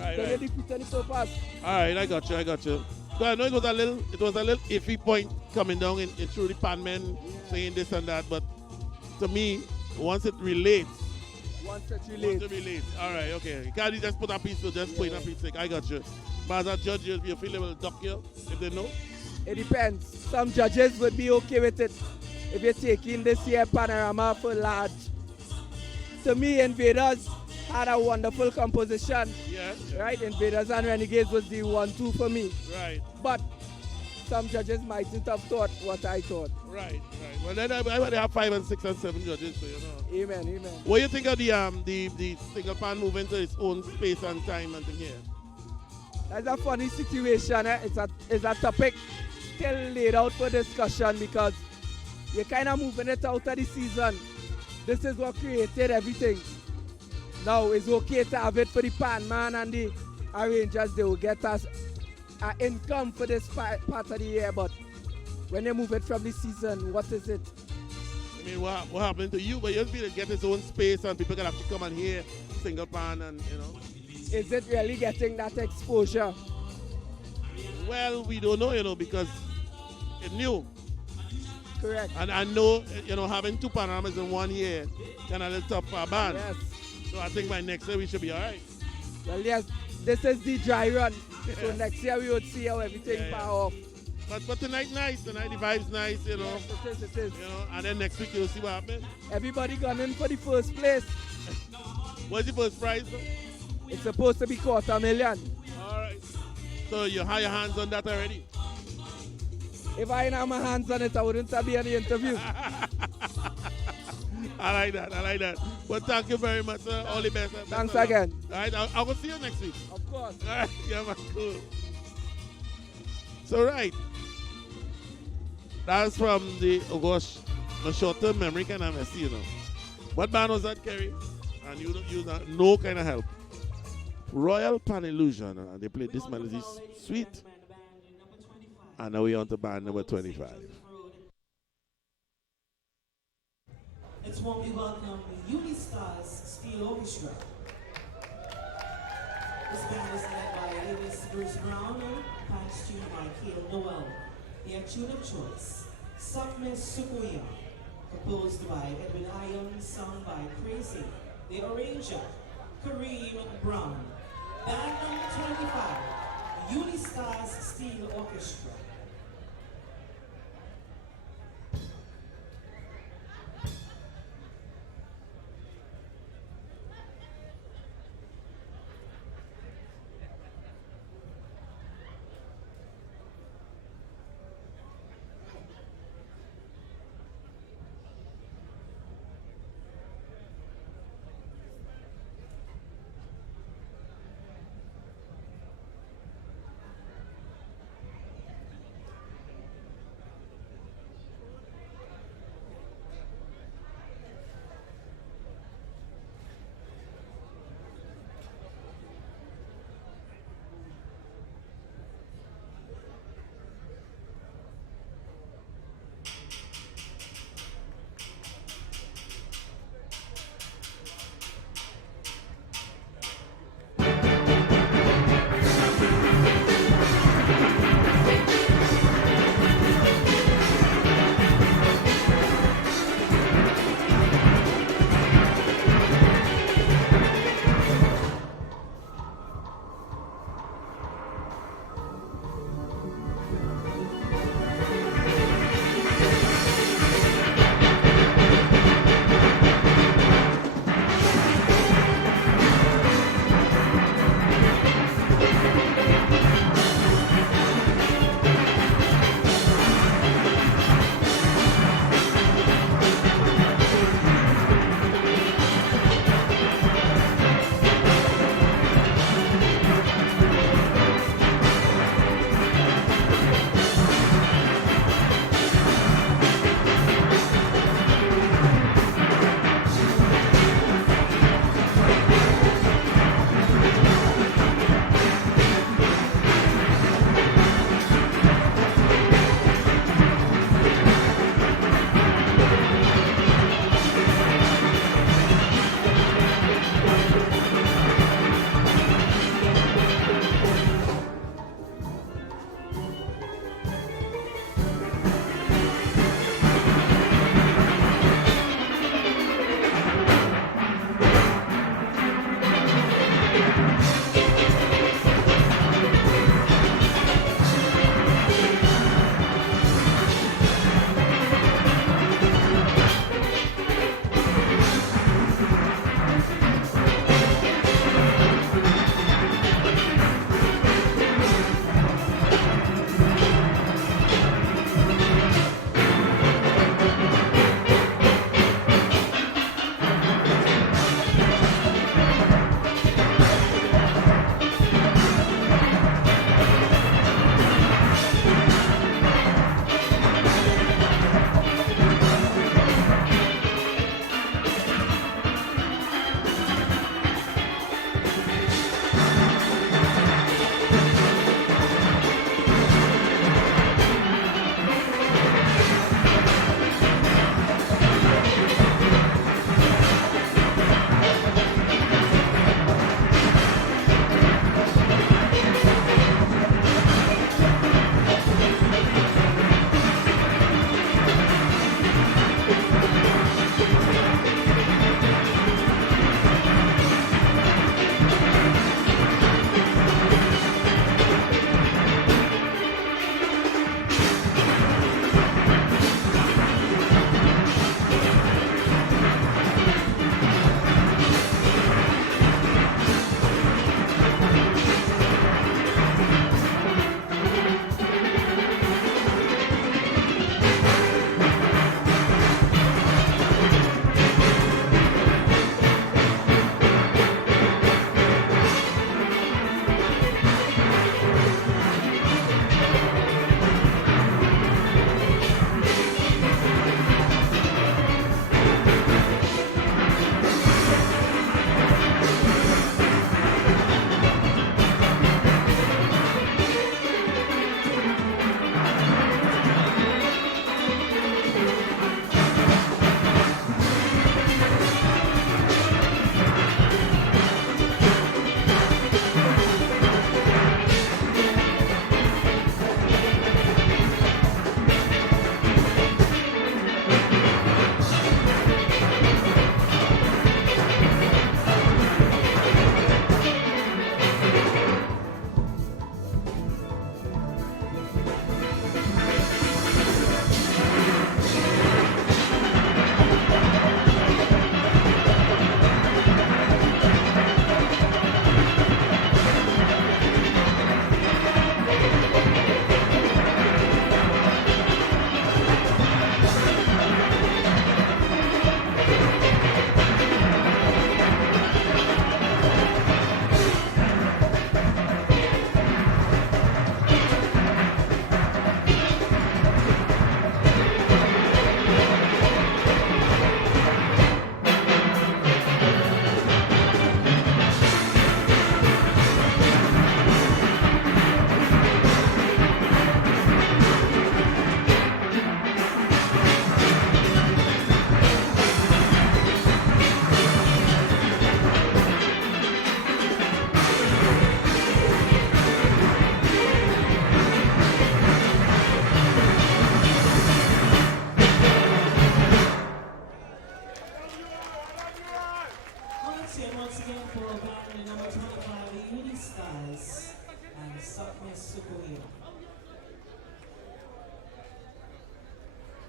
Right. you're defeating the purpose. All right, I got you. So I know it was a little iffy point coming down in through the pan men saying this and that, but to me, once it relates. Once it relates. All right, okay. You can't just put in a piece. I got you. But as a judge, you feel they will duck you if they know? It depends. Some judges would be okay with it if you're taking this year panorama for large. To me, Invaders had a wonderful composition. Yes. Right? Invaders and Renegades was the 1-2 for me. Right. But some judges mightn't have thought what I thought. Right. Well, then I would have 5 and 6 and 7 judges, so you know. Amen. What do you think of the single pan moving to its own space and time and thing here? That's a funny situation. It's a topic still laid out for discussion because you're kind of moving it out of the season. This is what created everything. Now it's okay to have it for the pan man and the arrangers. They will get us an income for this part of the year, but when they move it from the season, what is it? I mean, what happened to you? But you'll be able to get his own space and people can actually come and hear single pan and, you know. Is it really getting that exposure? Well, we don't know, you know, because it's new. Correct. And I know, you know, having 2 panoramas in 1 year can a little tough for a band. Yes. So I think by next year we should be all right. Well, yes, this is the dry run. So next year we would see how everything power off. But tonight nice, tonight the vibe's nice, you know. Yes, it is. You know, and then next week you'll see what happens. Everybody gunning for the first place. What's the first prize though? It's supposed to be $250,000. All right. So you have your hands on that already? If I didn't have my hands on it, I wouldn't have been in the interview. I like that. Well, thank you very much, sir. All the best. Thanks again. All right, I will see you next week. Of course. All right, yeah, man, cool. So, right. That's from the, oh gosh, my short-term memory kind of messy, you know. What band was that, Kerry? And you don't use no kind of help. Royal Pan Illusion. They played this melody sweet. And now we're on to band number 25. Let's warmly welcome Unistar's Steel Orchestra. This band is led by Davis Bruce Brown and patched tuned by Kale Noel. Their tune of choice, Sakme Sukuya, composed by Edwin Iron, sung by Crazy. The arranger, Kareem Brown. Band number 25, Unistar's Steel Orchestra.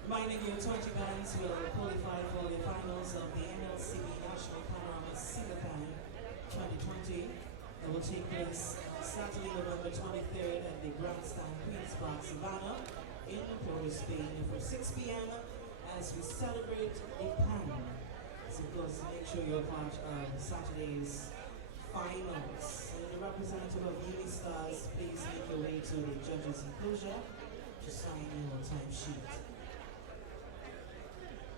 Reminding you, 20 bands will qualify for the finals of the NLCB National Panorama Singer-Pan 2020 that will take place Saturday, November 23rd at the Grandstand Queen's Park, Savannah in Porto, Spain from 6 p.m. as we celebrate a pan. So of course, make sure you're part of Saturday's finals. And the representative of Unistars, please make your way to the judges' enclosure to sign your timesheet.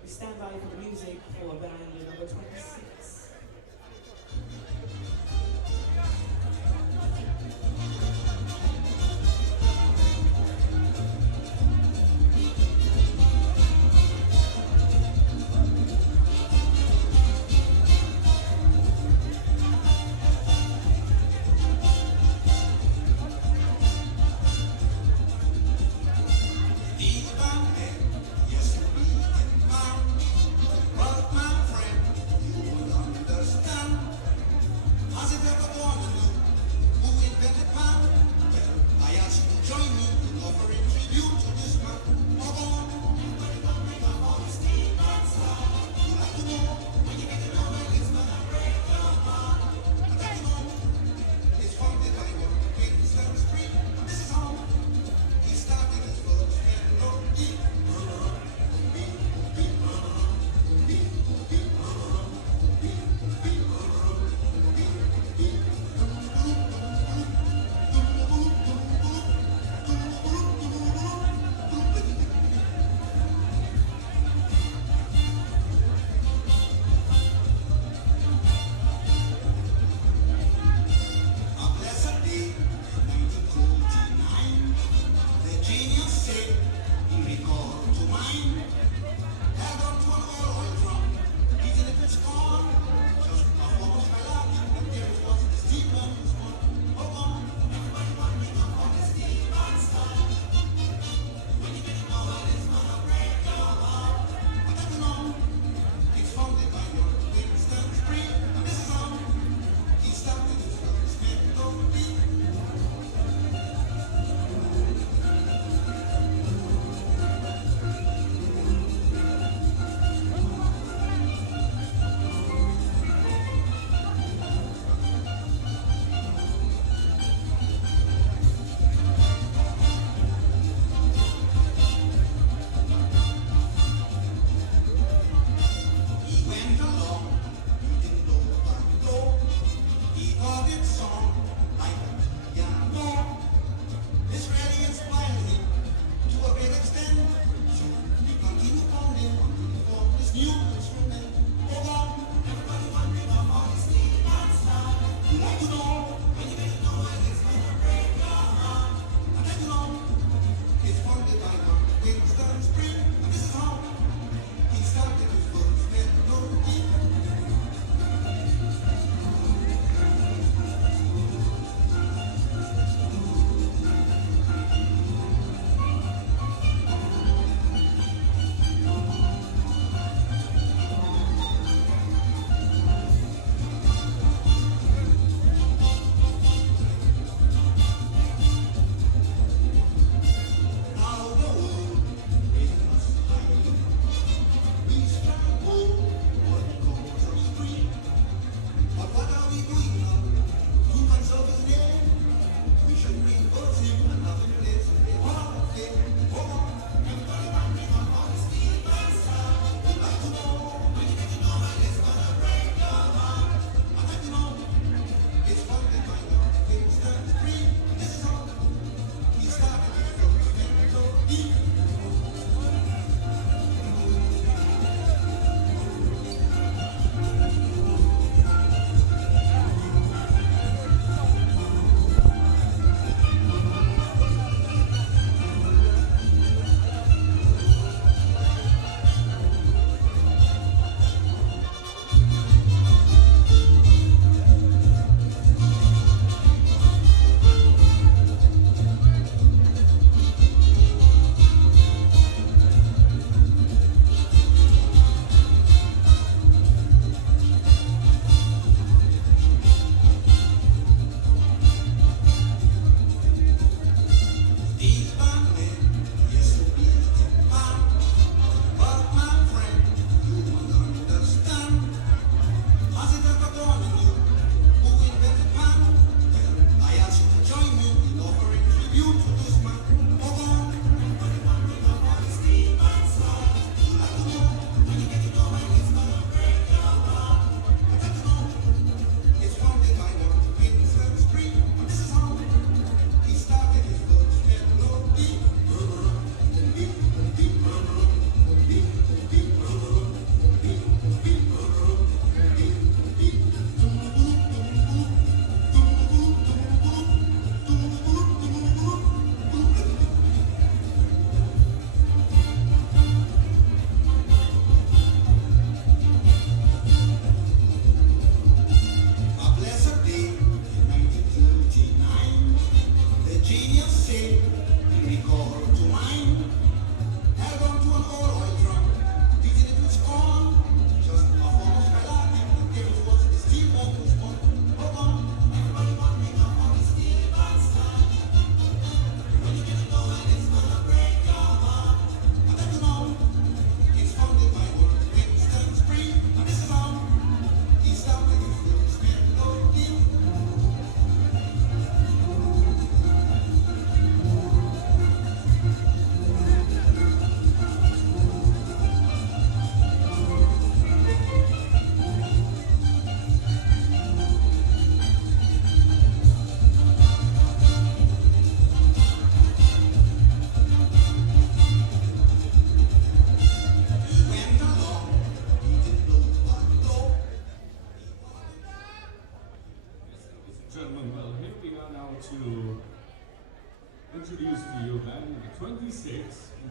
We stand by for the music for band number 26. Yes, we can find, but my friend, you will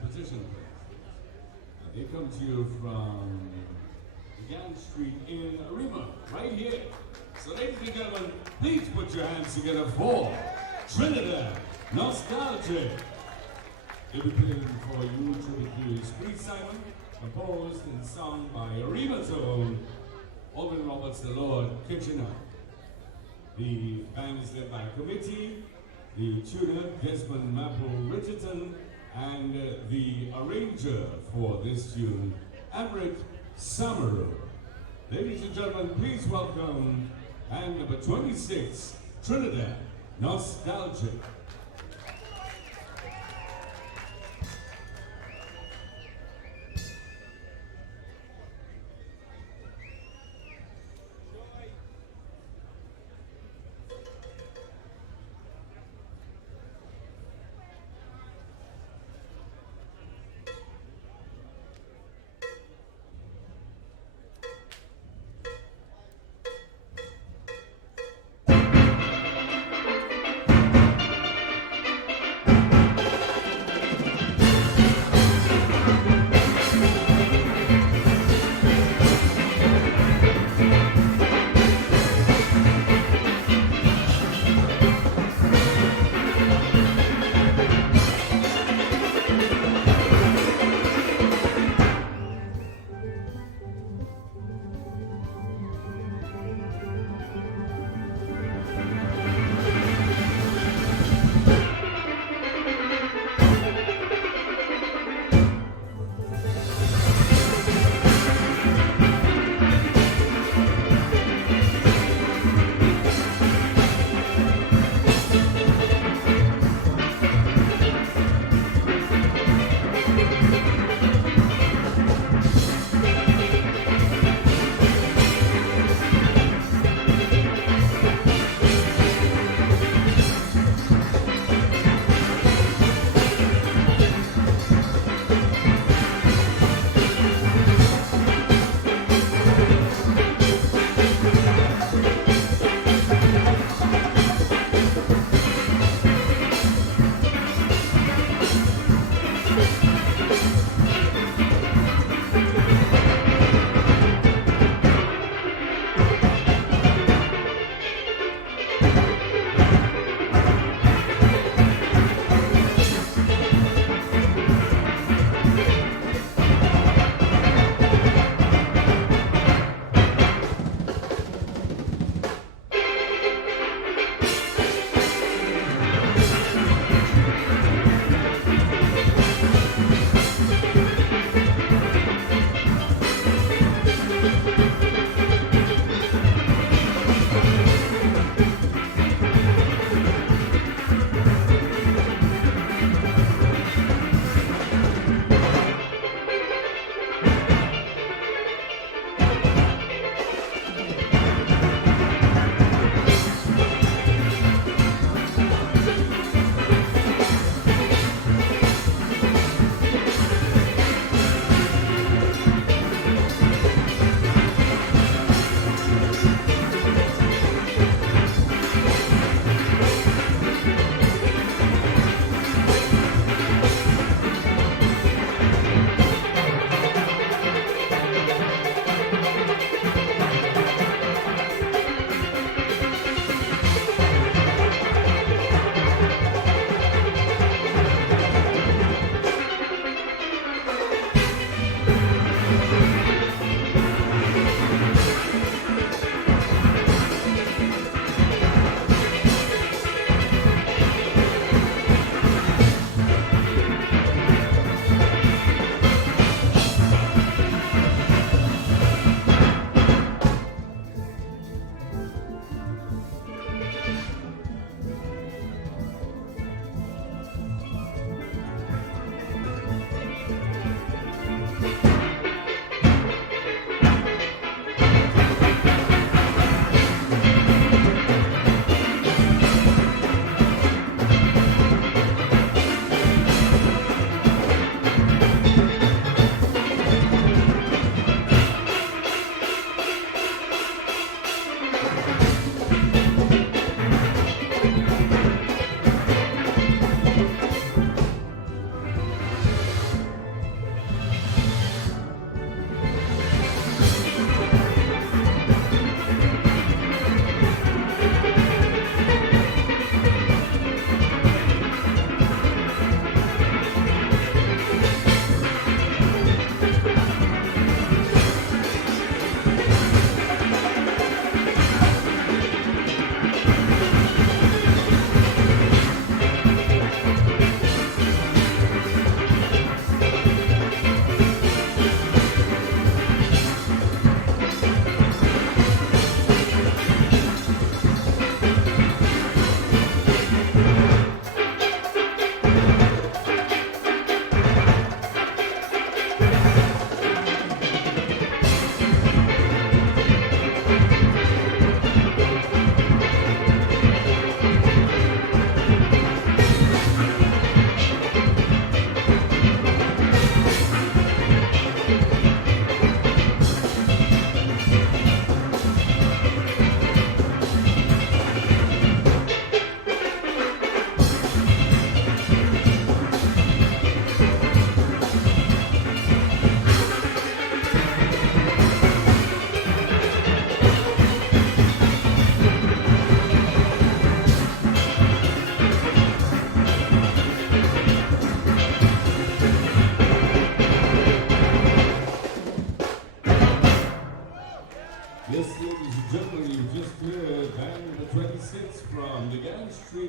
position, please. They come to you from Gang Street in Arima, right here. So ladies and gentlemen, please put your hands together for Trinidad Nostalgic. They'll be playing for you Tribute Street Simon, composed and sung by Arima's own Alvin Roberts, the Lord Kitchener. The band is led by a committee, the tuner Desmond Maple Richardson, and the arranger for this tune, Amrit Samaru. Ladies and gentlemen, please welcome band number 26, Trinidad Nostalgic.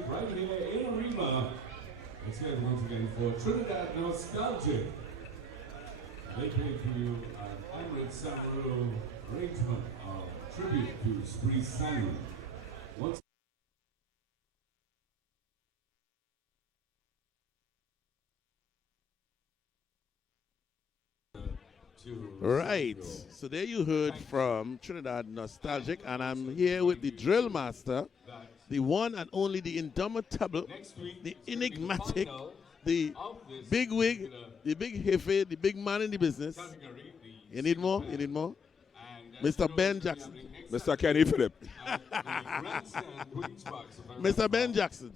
right here in Arima. Let's get it once again for Trinidad Nostalgic. They play for you an Emirates Samaru arrangement of tribute to Spree Samuel. Once Right. So there you heard from Trinidad Nostalgic, and I'm here with the drill master, the one and only, the indomitable, the enigmatic, the big wig, the big jefe, the big man in the business. You need more? You need more? Mr. Ben Jackson. Mr. Kenny Phillip. Mr. Ben Jackson,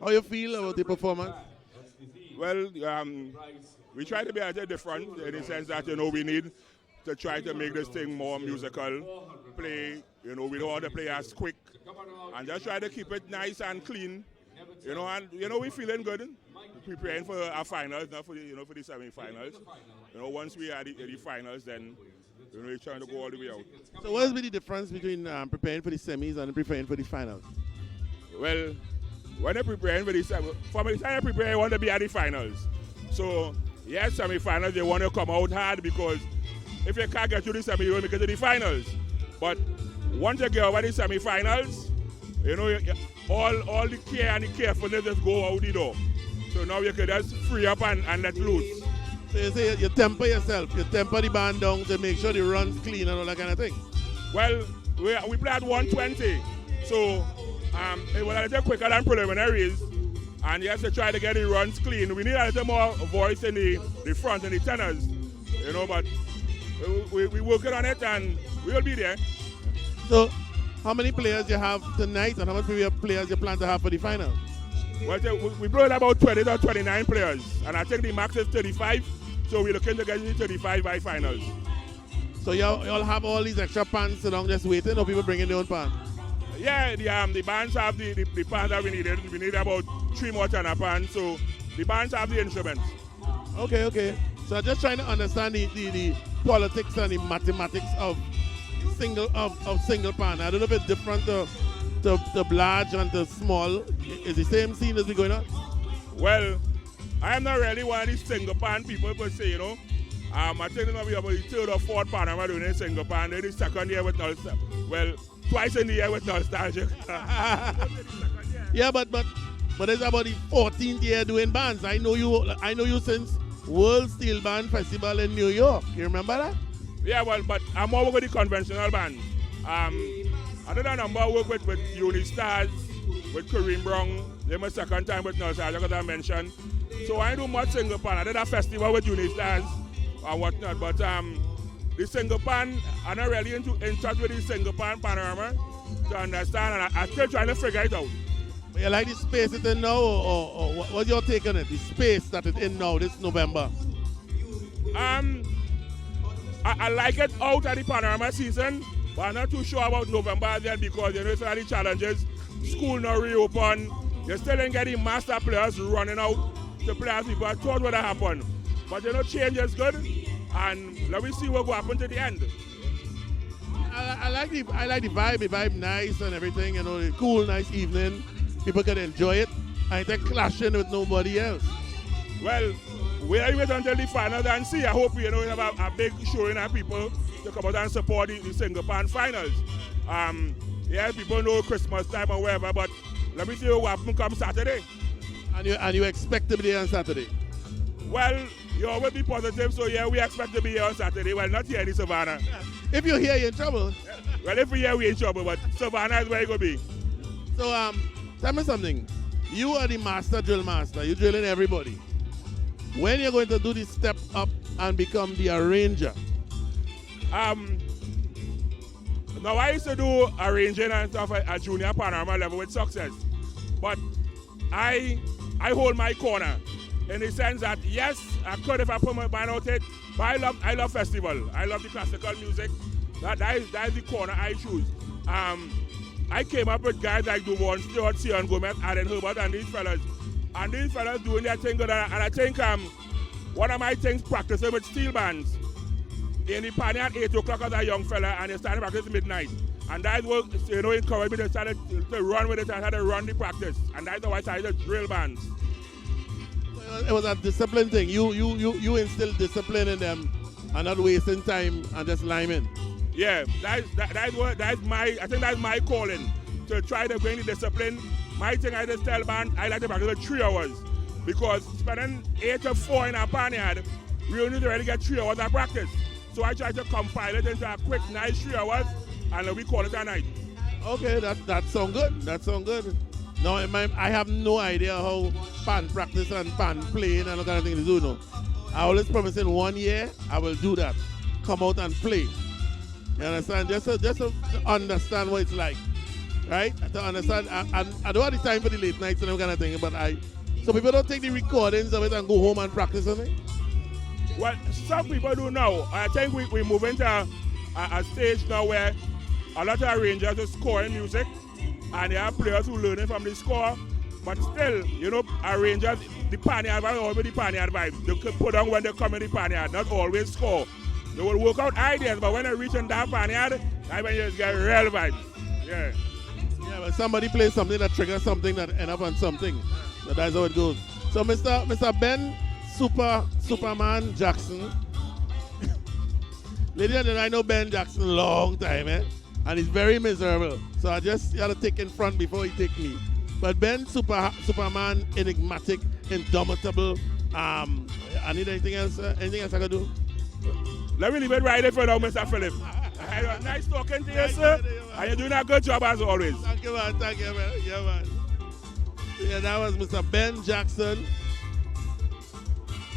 how you feel about the performance? Well, we try to be a little different in the sense that, we need to try to make this thing more musical, play, we don't want to play as quick, and just try to keep it nice and clean, and, we're feeling good, preparing for our finals, not for the, for the semi-finals. Once we are the finals, then, we're trying to go all the way out. So what will be the difference between preparing for the semis and preparing for the finals? Well, when you're preparing for the semis, from the time you prepare, you want to be at the finals. So, yes, semi-finals, you want to come out hard because if you can't get to the semi, you won't make it to the finals. But once you get over the semi-finals, all the care and the carefulness just go out the door. So now you can just free up and let loose. So you say you temper yourself, you temper the band down to make sure the run's clean and all that kind of thing? Well, we play at 120, so it was a little quicker than preliminaries. And yes, to try to get the runs clean. We need a little more voice in the front and the tenors, but we're working on it and we'll be there. So, how many players you have tonight and how many players you plan to have for the final? Well, we brought about 20 or 29 players, and I think the max is 35, so we're looking to get to 35 by finals. So y'all have all these extra pants along just waiting, or people bringing their own pants? Yeah, the bands have the pants that we needed. We need about 3 more tenor pants, so the bands have the instruments. Okay. So I'm just trying to understand the politics and the mathematics of single pan. I don't know if it's different to large and to small. Is the same scene as we going on? Well, I am not really one of these single pan people per se, I think it's going to be about the 3rd or 4th pan I'm doing a single pan. Then the 2nd year with nostalgia. Well, twice in the year with nostalgia. Yeah, but it's about the 14th year doing bands. I know you since World Steel Band Festival in New York. You remember that? Yeah, well, but I'm more with the conventional bands. I did a number of work with Unistars, with Kareem Brown. They my second time with Nostalgia, as I mentioned. So I do much single pan. I did a festival with Unistars and whatnot, but the single pan, I'm not really in touch with the single pan panorama to understand, and I'm still trying to figure it out. But you like the space it's in now, or what's your take on it? The space that it's in now, this November? I like it out at the panorama season, but I'm not too sure about November yet because some of the challenges. School not reopen. You still ain't getting master players running out to play as people. I thought what happened. But change is good, and let me see what will happen to the end. I like the vibe. The vibe nice and everything. The cool, nice evening. People can enjoy it. I ain't clashing with nobody else. Well, we'll wait until the finals and see. I hope we have a big showing of people to come out and support the single pan finals. People know Christmas time or whatever, but let me see what happens come Saturday. And you expect to be there on Saturday? Well, you always be positive, so yeah, we expect to be here on Saturday. Well, not here in Savannah. If you're here, you're in trouble. Well, if we're here, we're in trouble, but Savannah is where it going to be. So, tell me something. You are the master drill master. You're drilling everybody. When you're going to do the step up and become the arranger? Now, I used to do arranging and stuff at junior panorama level with success. But I hold my corner in the sense that, yes, I could if I put my mind out it, but I love festival. I love the classical music. That is the corner I choose. I came up with guys like Duvon, Stewart, Sion Gomez, Aaron Herbert, and these fellas. And these fellas doing their thing good. And I think one of my things practicing with steel bands, in the pan at 8 o'clock as a young fella, and they started practice midnight. And that's what, encouraged me to start to run with it and had to run the practice. And that's how I started the drill bands. It was a discipline thing. You instill discipline in them and not wasting time and just liming. Yeah, I think that's my calling, to try to bring the discipline. My thing, I just tell band, I like to practice 3 hours. Because spending 8 to 4 in a barnyard, we only need to really get 3 hours of practice. So I try to compile it into a quick, nice 3 hours, and then we call it a night. Okay, that sounds good. That sounds good. Now, I have no idea how pan practice and pan playing and all kind of thing to do. No, I always promise in 1 year I will do that. Come out and play. You understand? Just to understand what it's like, right? To understand. I don't have the time for the late nights and all kind of thing, but so people don't take the recordings of it and go home and practice on it. Well, some people do now. I think we move into a stage now where a lot of arrangers are scoring music, and there are players who learning from the score. But still, arrangers, the panyard vibe, always the panyard vibe. They could put on when they come in the panyard, not always score. They will work out ideas, but when they reach in that panyard, that's when you just get real vibes. Yeah. Yeah, but somebody plays something that triggers something that end up on something. So that's how it goes. So Mr. Ben Superman Jackson. Ladies and gentlemen, I know Ben Jackson a long time, and he's very miserable. So I just got to take in front before he take me. But Ben Superman, enigmatic, indomitable. I need anything else? Anything else I can do? Let me leave it right there for now, Mr. Philip. Nice talking to you, sir. And you're doing a good job as always. Thank you, man. Thank you, man. Yeah, man. Yeah, that was Mr. Ben Jackson.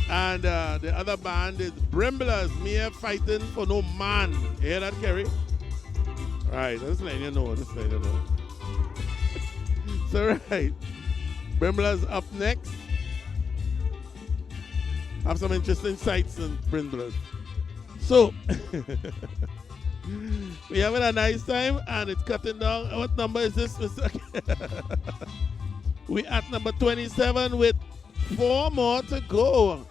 And the other band is Brimblers, Mere Fighting for No Man. You hear that, Kerry? Right, just letting you know. So, right. Brimblers up next. Have some interesting sights in Brimblers. So, we having a nice time and it's cutting down. What number is this, Mr. We at number 27 with 4 more to go.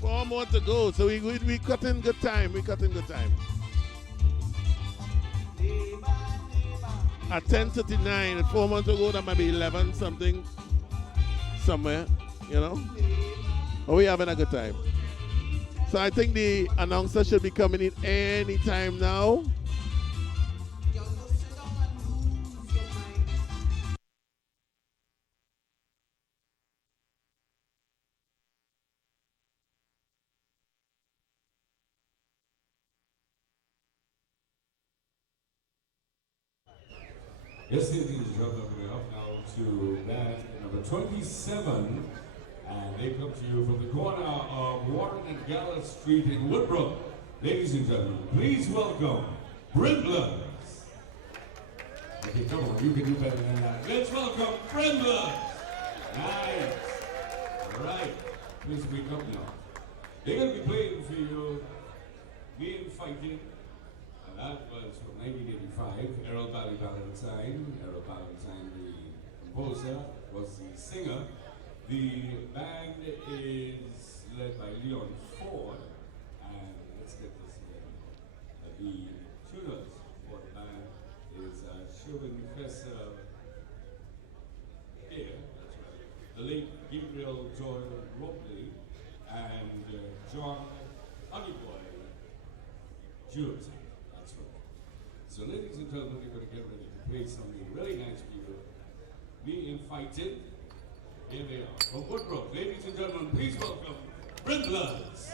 4 more to go. So we cutting good time. We cutting good time. At 10:39, at 4 months ago, that might be 11 something somewhere, But we having a good time. So I think the announcer should be coming in any time now. Yes, ladies and gentlemen, we're up now to band number 27, and they come to you from the corner of Warren and Gallup Street in Woodbrook. Ladies and gentlemen, please welcome Brimblers. Okay, come on, you can do better than that. Let's welcome Brimblers. Nice. All right, please wake up now. They're going to be playing for you, Being Fighting. And that was from 1985, Errol Valentine. Errol Valentine, the composer, was the singer. The band is led by Leon Ford, and let's get this here. The tuners for the band is Sherwin Professor here, that's right, the late Gabriel Doyle Robley, and John Honeyboy Jewett. So ladies and gentlemen, we're going to get ready to play something really nice for you. Being Fighting. Here they are. From Woodbrook, ladies and gentlemen, please welcome Brimblers.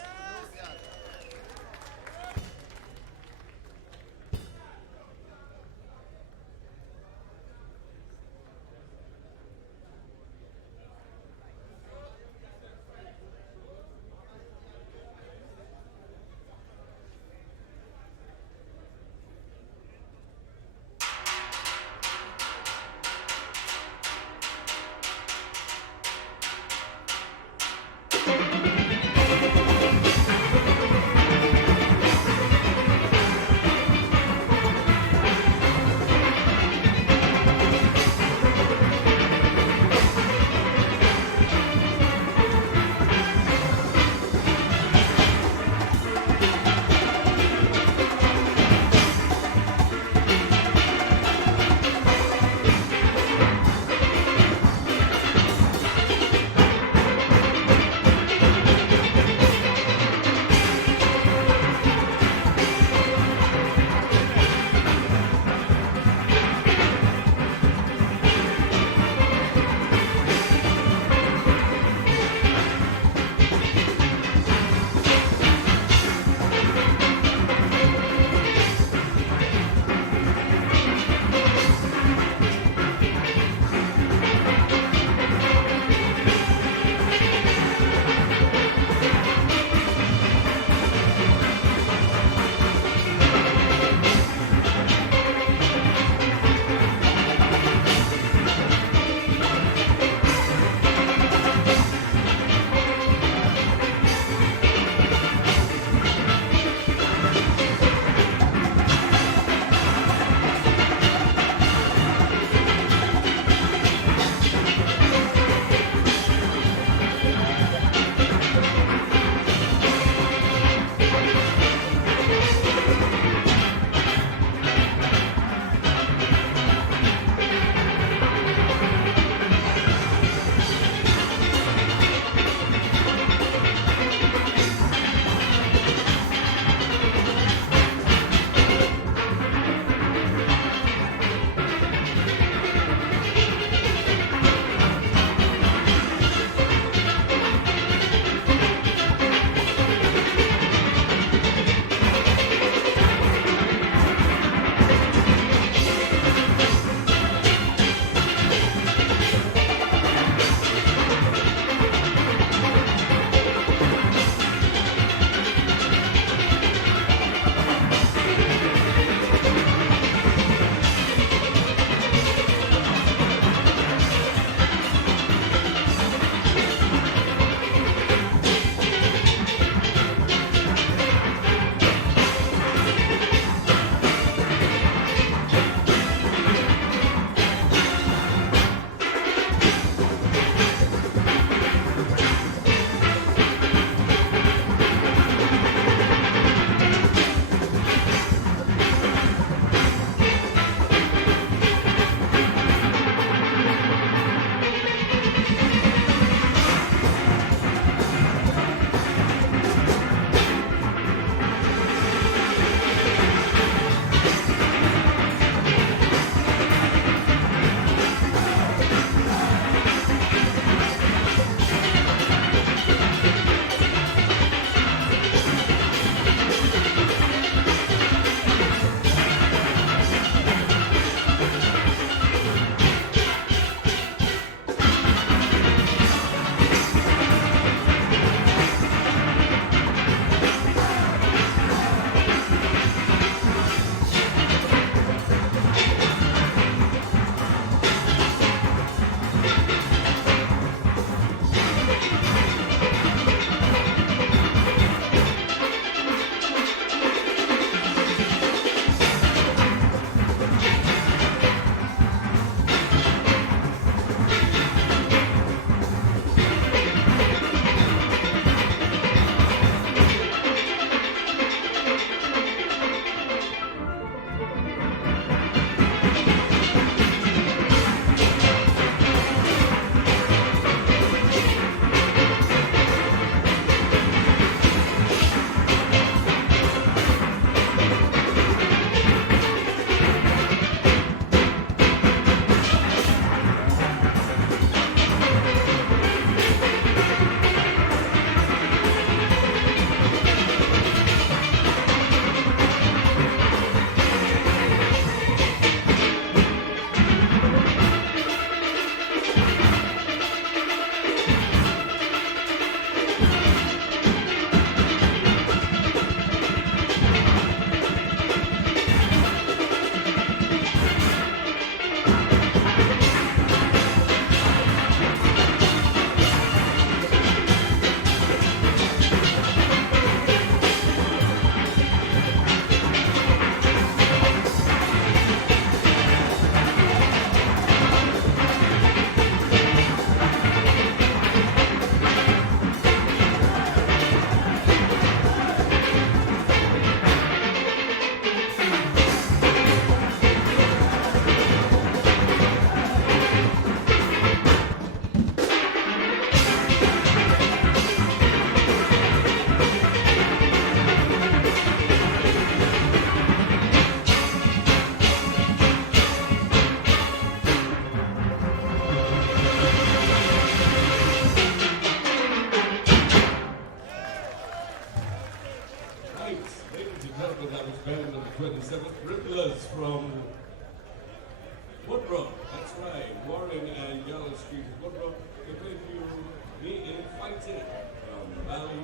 band number 27, Ripplers from Woodrow. That's right, Warren and Yellow Street. Woodrow, they played for you Me and Fighting from Valley,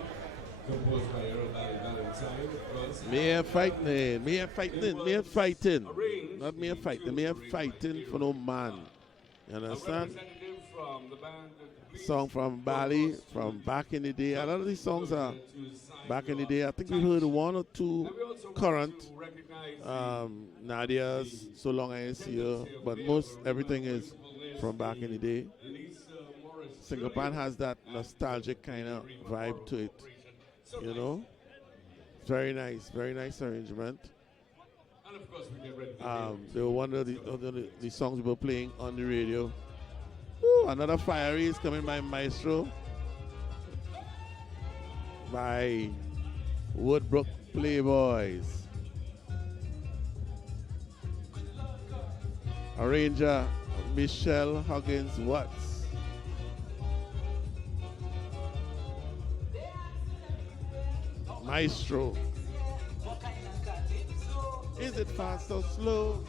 composed by Earl Valley Valentine. Me and fighting, me and fighting, me and fighting. Not me and fighting, me and fighting for no man. You understand? From the band, song from Bali, from back in the day. A lot of these songs are back in the day. I think we heard one or two current. Nadia's So Long I Ain't See Her, but most everything is from back in the day. Single Pan has that nostalgic kind of vibe to it, you know. Very nice arrangement. They were one of the songs we were playing on the radio. Ooh, another fiery is coming by Maestro, by Woodbrook Playboys. Arranger Michelle Huggins Watts. Maestro. Is it fast or slow?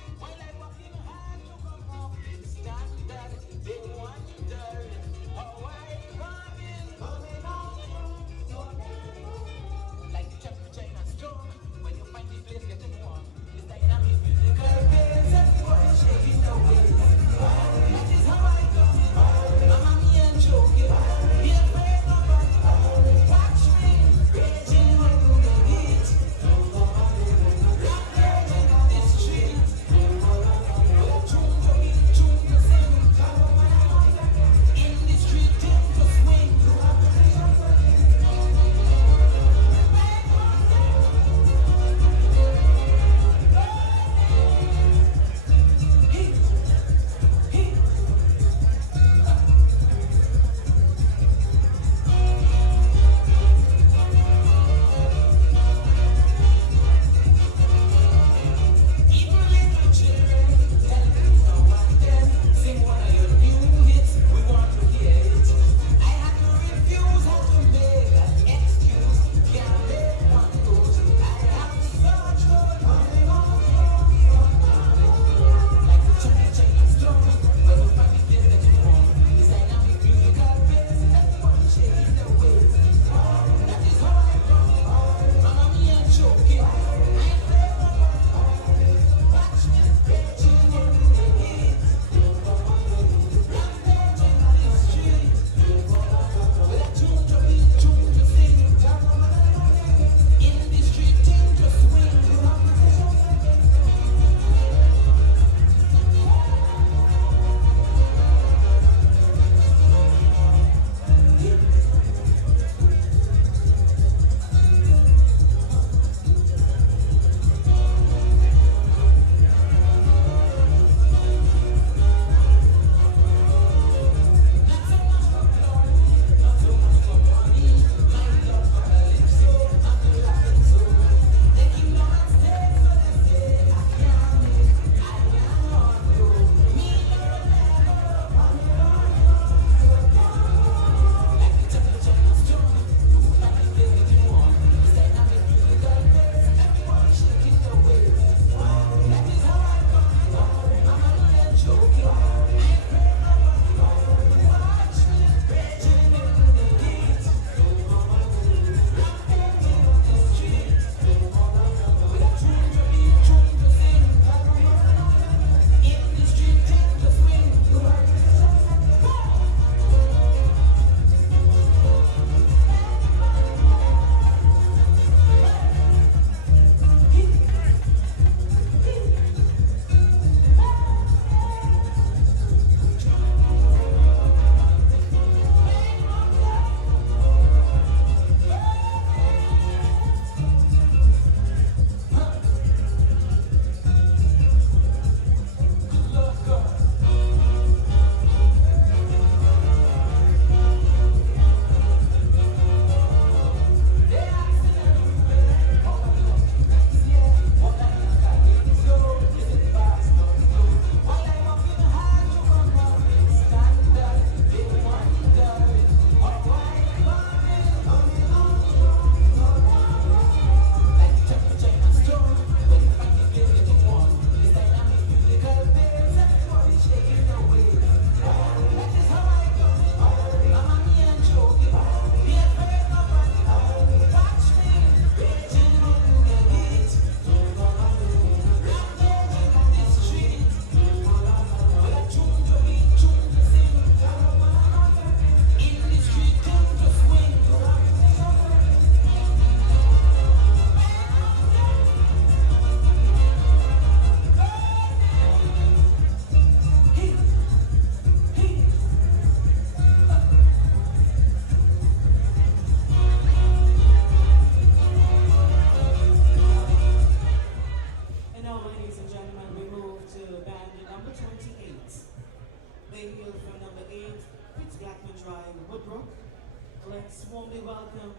warmly welcome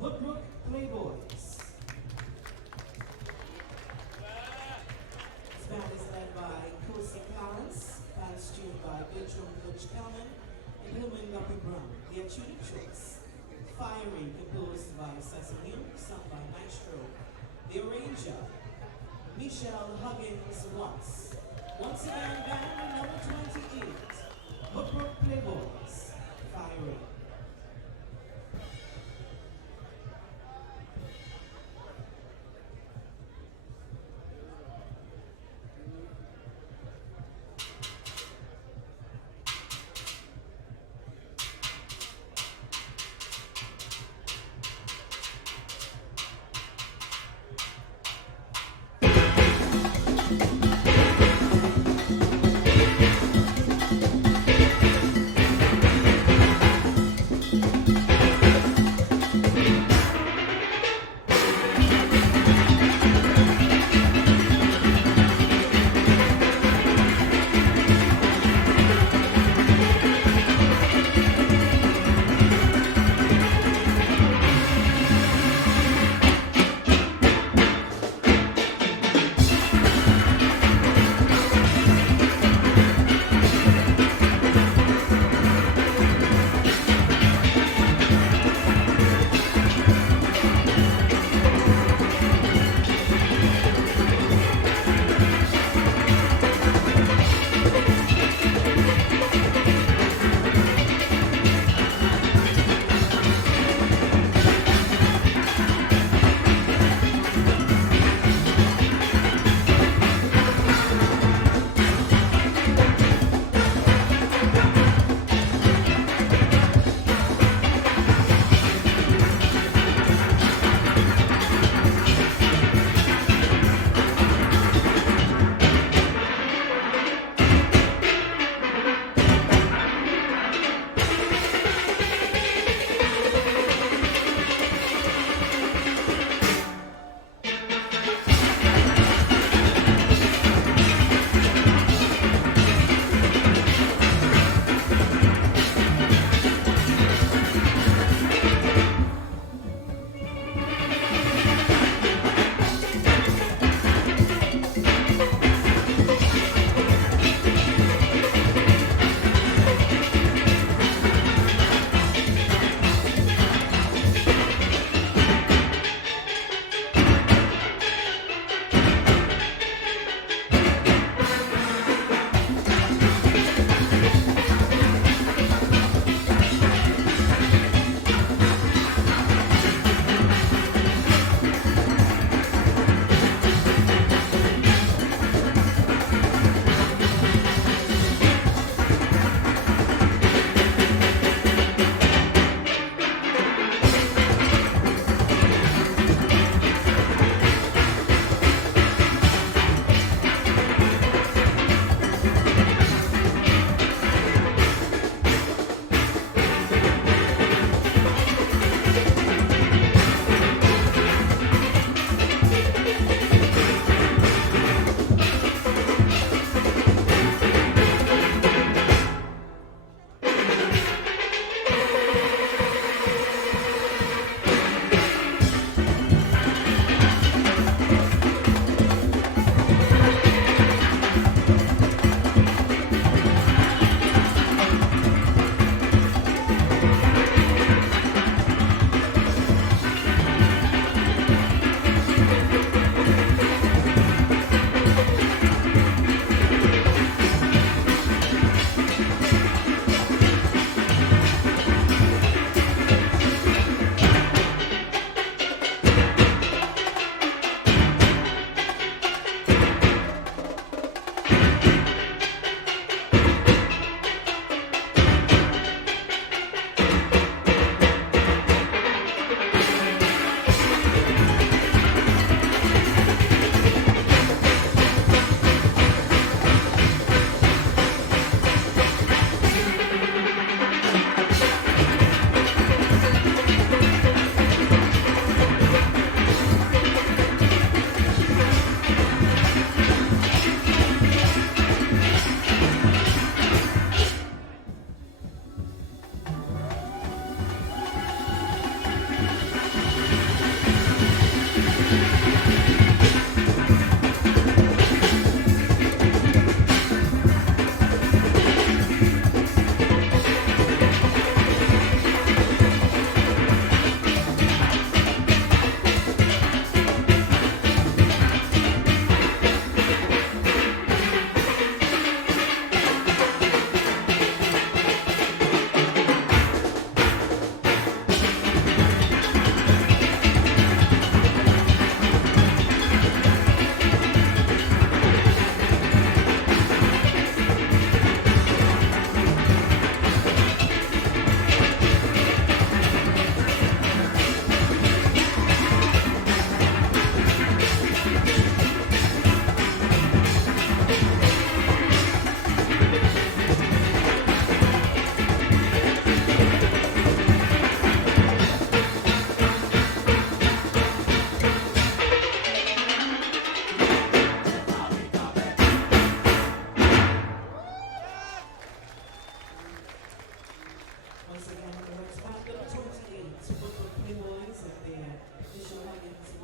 Woodbrook Playboys. This band is led by Kosi Clarence, bands tuned by Bertram Butch Kalman and Hillman Guppy Brown. Their tune of choice, Fiery, composed by Cecil Hume, sung by Maestro. The arranger, Michelle Huggins Watts. Once again, band number 28, Woodbrook Playboys, Fiery.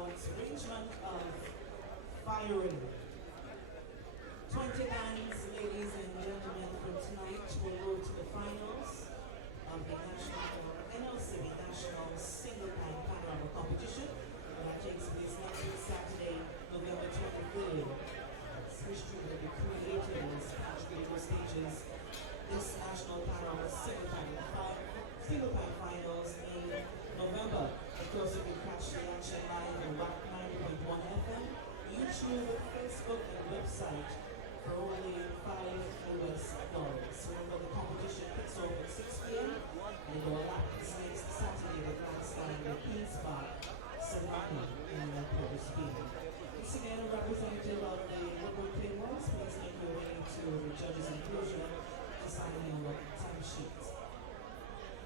sports arrangement of firing. 20 bands, ladies and gentlemen, from tonight will go to the finals of the NLC National Single Time Panorama Competition that takes place next week, Saturday, November 23rd. History will be created as Patrick stages this National Panorama Single Time Finals in November. Of course, you can catch the action live on Wack 90.1 FM, YouTube, Facebook, and website for only $5 US. Remember, the competition kicks off at 6 p.m. and it will lap this next Saturday at Grandstand at Queen's Park, Serrano, in Port Spain. Once again, a representative of the Woodward Claymores, please make your way to the judges' enclosure to sign your time sheet.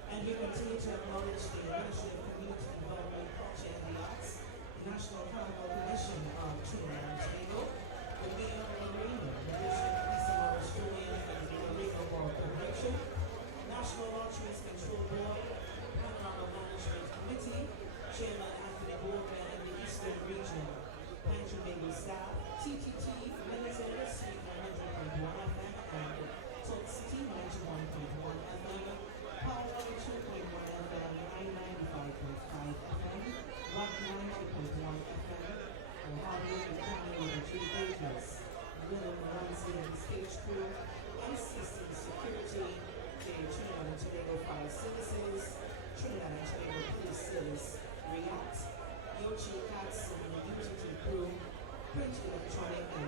And we continue to acknowledge the Ministry of Community Development, Culture and the Arts, the National Carnival Commission of Trinidad and Tobago, the Mayor of the Marina, the Bishop of Australian and the Marina World Corporation, National Lotteries Control Board, Panorama Management Committee, Chairman Anthony Walker and the Eastern Region, Pennsylvania staff, TTT, Military, Speak 100.1 FM, and Talk City 91.1 FM, Power 2.1 FM, 995.5 FM, Wack 90.1 FM, and Harvey and County with the three agents, William Ramsey and the stage crew, NCC Security, the Trinidad and Tobago Fire Services, Trinidad and Tobago Police Service, React, Yochi Cats and the UTT crew, Print Electronic and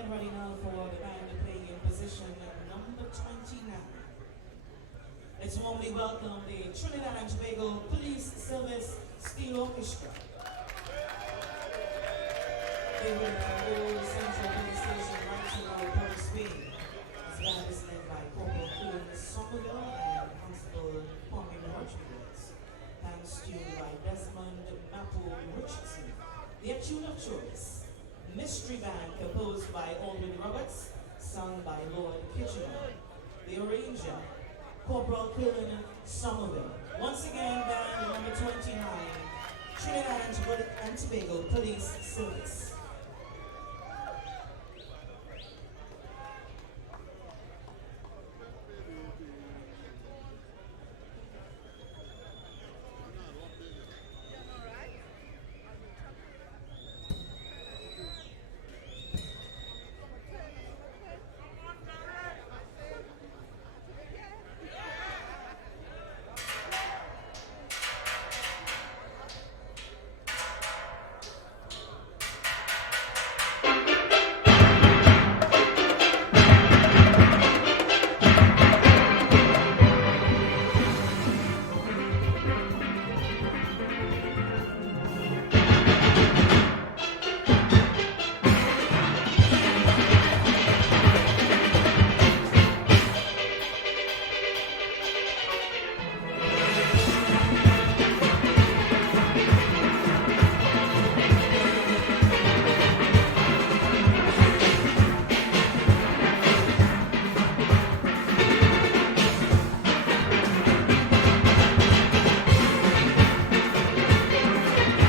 get ready now for the band playing in position number 29. Let's warmly welcome the Trinidad and Tobago Police Service Steel Orchestra. They will control the Central Police Station right to our Port Spain. This band is led by Corporal Coon Somerville and Constable Pommy Rodriguez. Thanks tuned by Desmond Mapo Richardson. Their tune of choice, Mystery Band, composed by Aldwin Roberts, sung by Lord Kitchener. The arranger, Corporal Coon Somerville. Once again, band number 29, Trinidad and Tobago Police Service.